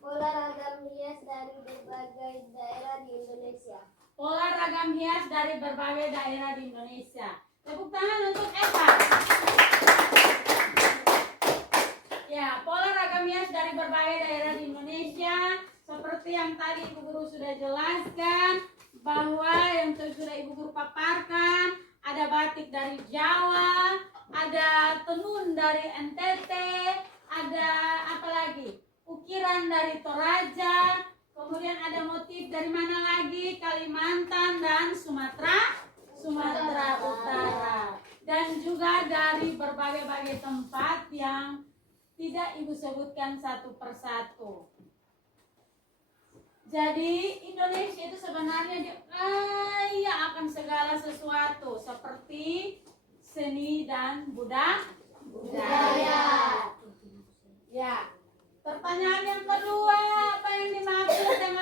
Pola ragam hias dari berbagai daerah di Indonesia. Pola ragam hias dari berbagai daerah di Indonesia. Tepuk tangan untuk Eva. Ya, pola ragam hias dari berbagai daerah di Indonesia. Seperti yang tadi ibu guru sudah jelaskan, bahwa yang sudah ibu guru paparkan, ada batik dari Jawa, ada tenun dari NTT, ada apa lagi? Ukiran dari Toraja, kemudian ada motif dari mana lagi? Kalimantan dan Sumatera Utara. Dan juga dari berbagai-bagai tempat yang tidak ibu sebutkan satu persatu. Jadi Indonesia itu sebenarnya dia kaya akan segala sesuatu seperti seni dan budaya. Ya. Pertanyaan yang kedua, apa yang dimaksud dengan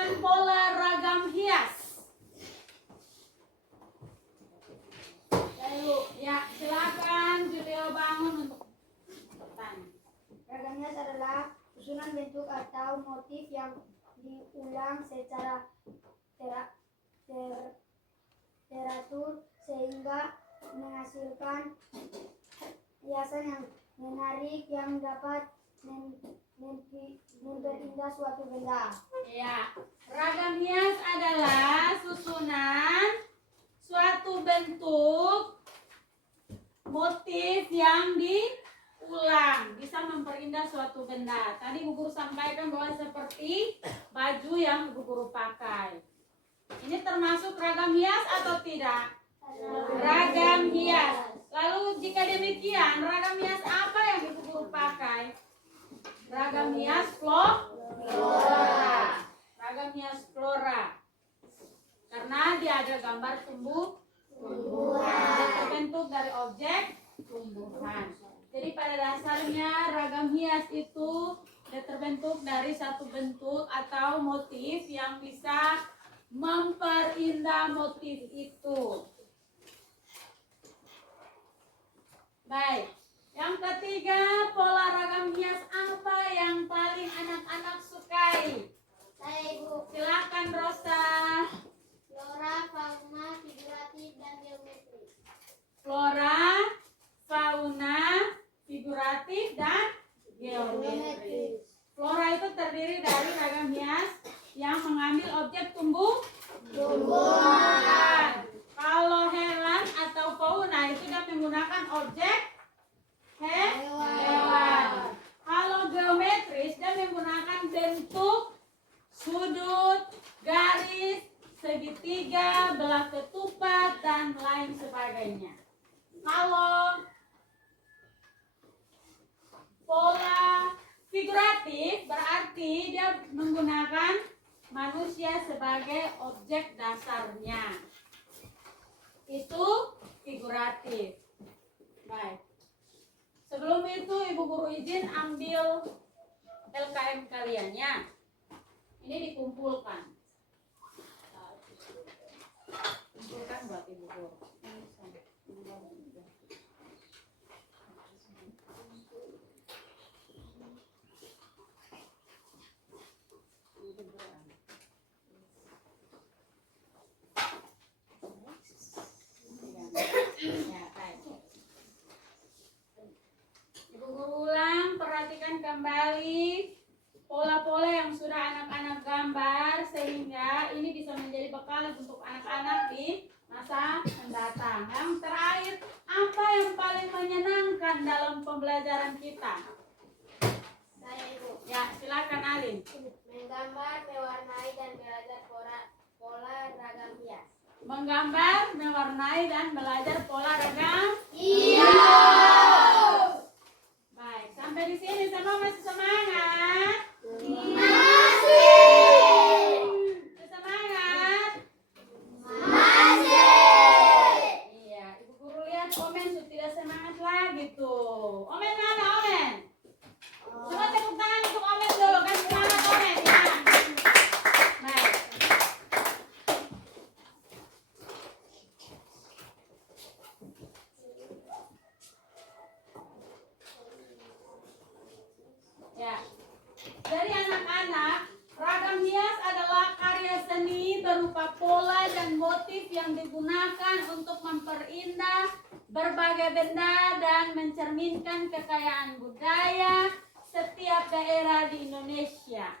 Ragam hias adalah susunan bentuk atau motif yang diulang secara teratur sehingga menghasilkan hiasan yang menarik yang dapat memperindah suatu benda. Ya, ragam hias adalah susunan suatu bentuk motif yang diulang, bisa memperindah suatu benda. Tadi Bu Guru sampaikan bahwa seperti baju yang Bu Guru pakai. Ini termasuk ragam hias atau tidak? Ragam hias. Lalu jika demikian, ragam hias apa yang Ibu Guru pakai? Ragam hias flora. Ragam hias flora. Karena dia ada gambar tumbuhan. Terbentuk dari objek tumbuhan. Jadi pada dasarnya ragam hias itu terbentuk dari satu bentuk atau motif yang bisa memperindah motif itu. Baik, yang ketiga, pola ragam hias apa yang paling anak-anak sukai? Saya Ibu. Silakan Rosa. Flora, fauna, figuratif, dan geometris. Flora, fauna, figuratif, dan geometris. Flora itu terdiri dari ragam hias yang mengambil objek tumbuhan. Kalau hewan atau fauna itu dia menggunakan objek hewan. Kalau geometris dia menggunakan bentuk, sudut, garis, segitiga, belah ketupat, dan lain sebagainya. Kalau pola figuratif berarti dia menggunakan manusia sebagai objek dasarnya. Itu figuratif. Baik. Sebelum itu Ibu Guru izin ambil LKM kalian ya. Ini dikumpulkan. Kumpulkan buat Ibu Guru. Ibu Guru ulang, perhatikan kembali pola-pola yang sudah anak-anak gambar sehingga ini bisa menjadi bekal untuk anak-anak di masa mendatang. Yang terakhir, apa yang paling menyenangkan dalam pembelajaran kita? Saya Ibu. Ya, silakan Alin. Menggambar, mewarnai, dan belajar pola ragam hias. Menggambar, mewarnai, dan belajar pola ragam. Iya. Baik, sampai di sini semua masih semangat? Masih. Semangat? Masih. Iya, Ibu Guru lihat Omen sudah tidak semangat lagi tuh. Omen mana Omen? Coba tepuk tangan untuk Omen dulu, kan semangat Omen ya. Baik. Ya. Dari anak-anak, ragam hias adalah karya seni berupa pola dan motif yang digunakan untuk memperindah berbagai benda dan mencerminkan kekayaan budaya setiap daerah di Indonesia.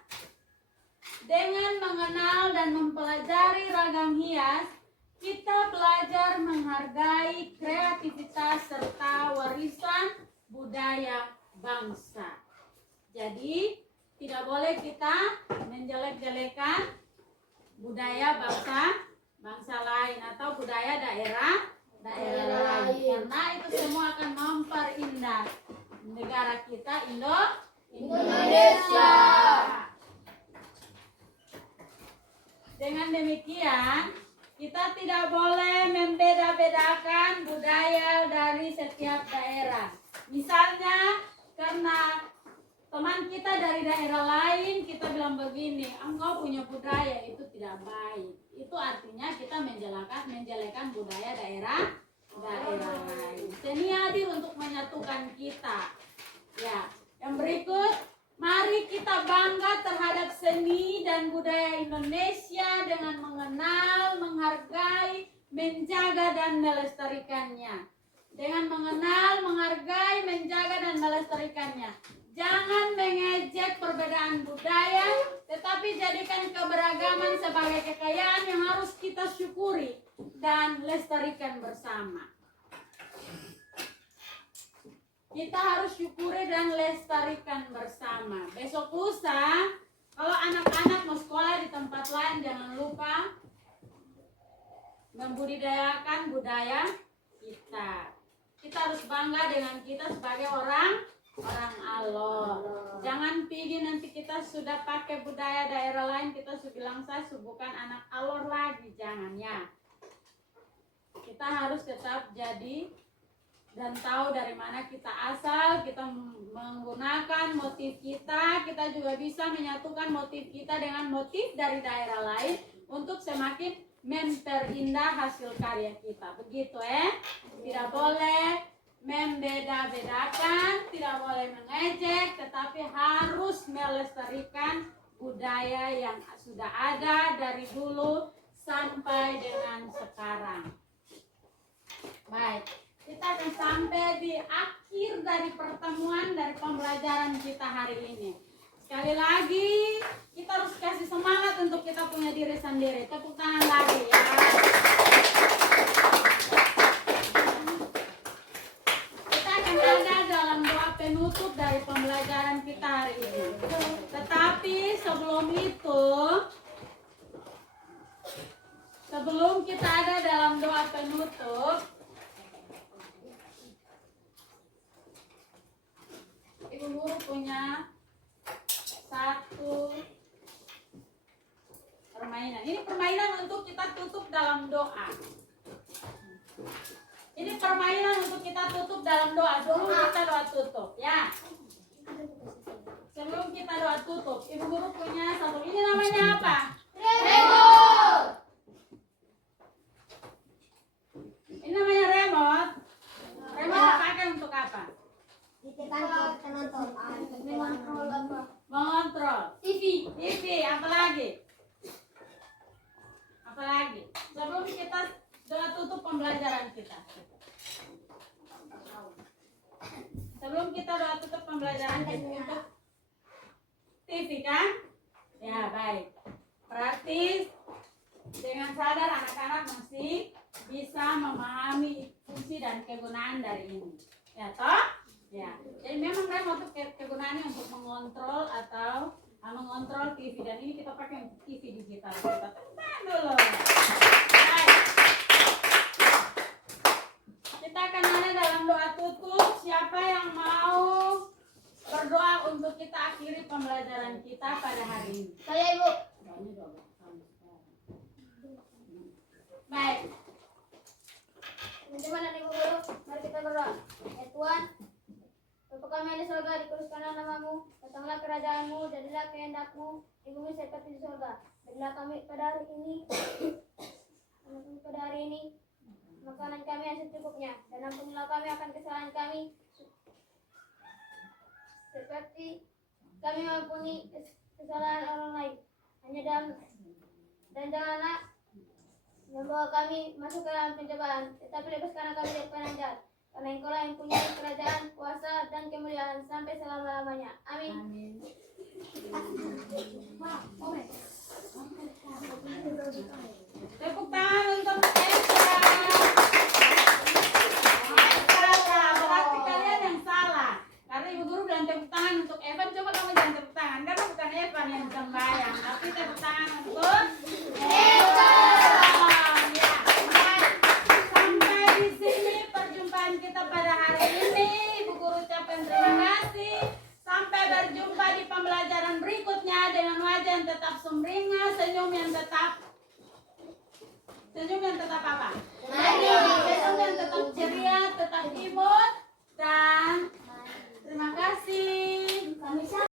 Dengan mengenal dan mempelajari ragam hias, kita belajar menghargai kreativitas serta warisan budaya bangsa. Jadi, tidak boleh kita menjelek-jelekan budaya bangsa lain atau budaya daerah lain. Karena itu semua akan memperindah negara kita Indonesia. Dengan demikian, kita tidak boleh membeda-bedakan budaya dari setiap daerah. Misalnya, karena teman kita dari daerah lain, kita bilang begini, engkau punya budaya itu tidak baik. Itu artinya kita menjelekan budaya daerah lain. Seni hadir untuk menyatukan kita. Ya, Yang berikut, mari kita bangga terhadap seni dan budaya Indonesia dengan mengenal, menghargai, menjaga, dan melestarikannya. Dengan mengenal, menghargai, menjaga, dan melestarikannya. Jangan mengejek perbedaan budaya, tetapi jadikan keberagaman sebagai kekayaan yang harus kita syukuri dan lestarikan bersama. Kita harus syukuri dan lestarikan bersama. Besok lusa, kalau anak-anak mau sekolah di tempat lain, jangan lupa membudidayakan budaya kita. Kita harus bangga dengan kita sebagai orang Allah. Jangan pergi nanti kita sudah pakai budaya daerah lain, kita sudah bilang saya bukan anak alor lagi, jangan ya. Kita harus tetap jadi dan tahu dari mana kita asal, kita menggunakan motif kita juga bisa menyatukan motif kita dengan motif dari daerah lain untuk semakin memperindah hasil karya kita. Begitu tidak boleh membeda-bedakan, tidak boleh mengejek, tetapi harus melestarikan budaya yang sudah ada dari dulu sampai dengan sekarang. Baik. Kita akan sampai di akhir dari pertemuan dari pembelajaran kita hari ini. Sekali lagi, kita harus kasih semangat untuk kita punya diri sendiri. Tepuk tangan lagi ya. Kita akan ada dalam doa penutup dari pembelajaran kita hari ini. Tetapi sebelum itu, sebelum kita ada dalam doa penutup, Ibu guru punya satu permainan. Ini permainan untuk kita tutup dalam doa. Ini permainan untuk kita tutup dalam doa. Dulu kita doa tutup, ya. Sebelum kita doa tutup, Ibu guru punya satu. Ini namanya apa? Remote. Ini namanya remote. Remote pakai untuk apa? Mengontrol. TV, apa lagi? Apa lagi? Sebelum kita doa tutup pembelajaran kita. Sebelum kita doa tutup pembelajaran kita untuk TV kan? Ya, baik. Berarti dengan sadar anak-anak masih bisa memahami fungsi dan kegunaan dari ini. Ya, toh? Ya, jadi memang remote kegunaannya untuk mengontrol atau mengontrol TV, dan ini kita pakai untuk TV digital. Kita tentang dulu. Baik. Kita akan ada dalam doa tutup. Siapa yang mau berdoa untuk kita akhiri pembelajaran kita pada hari ini? Saya Ibu. Baik. Teman-teman dan Ibu guru, mari kita berdoa. Ya Tuhan, Bapa kami di surga, dikuduskanlah namamu, datanglah kerajaanmu, jadilah kehendakmu di bumi seperti di surga. Berilah kami pada hari ini makanan kami yang secukupnya, dan ampunilah kami akan kesalahan kami, seperti kami mengampuni kesalahan orang lain. Dan janganlah membawa kami masuk ke dalam pencobaan, tetapi lepaskanlah kami dari yang jahat. Karena Engkau lah yang punya kerajaan, kuasa, dan kemuliaan sampai selama-lamanya. Amin. Tepuk tangan untuk Esa. Berarti kalian yang salah. Karena Ibu guru bilang tepuk tangan untuk Evan. Coba kamu jangan tepuk tangan. Karena bukan Evan yang sembahyang, tapi tepuk tangan untuk Evan. Ya. Sampai di sini perjumpaan kita pada hari ini. Ibu guru ucapkan terima kasih. Sampai berjumpa di pembelajaran berikutnya dengan wajah yang tetap sumringah, senyum yang tetap apa? Senyum yang tetap ceria, tetap imut, dan terima kasih.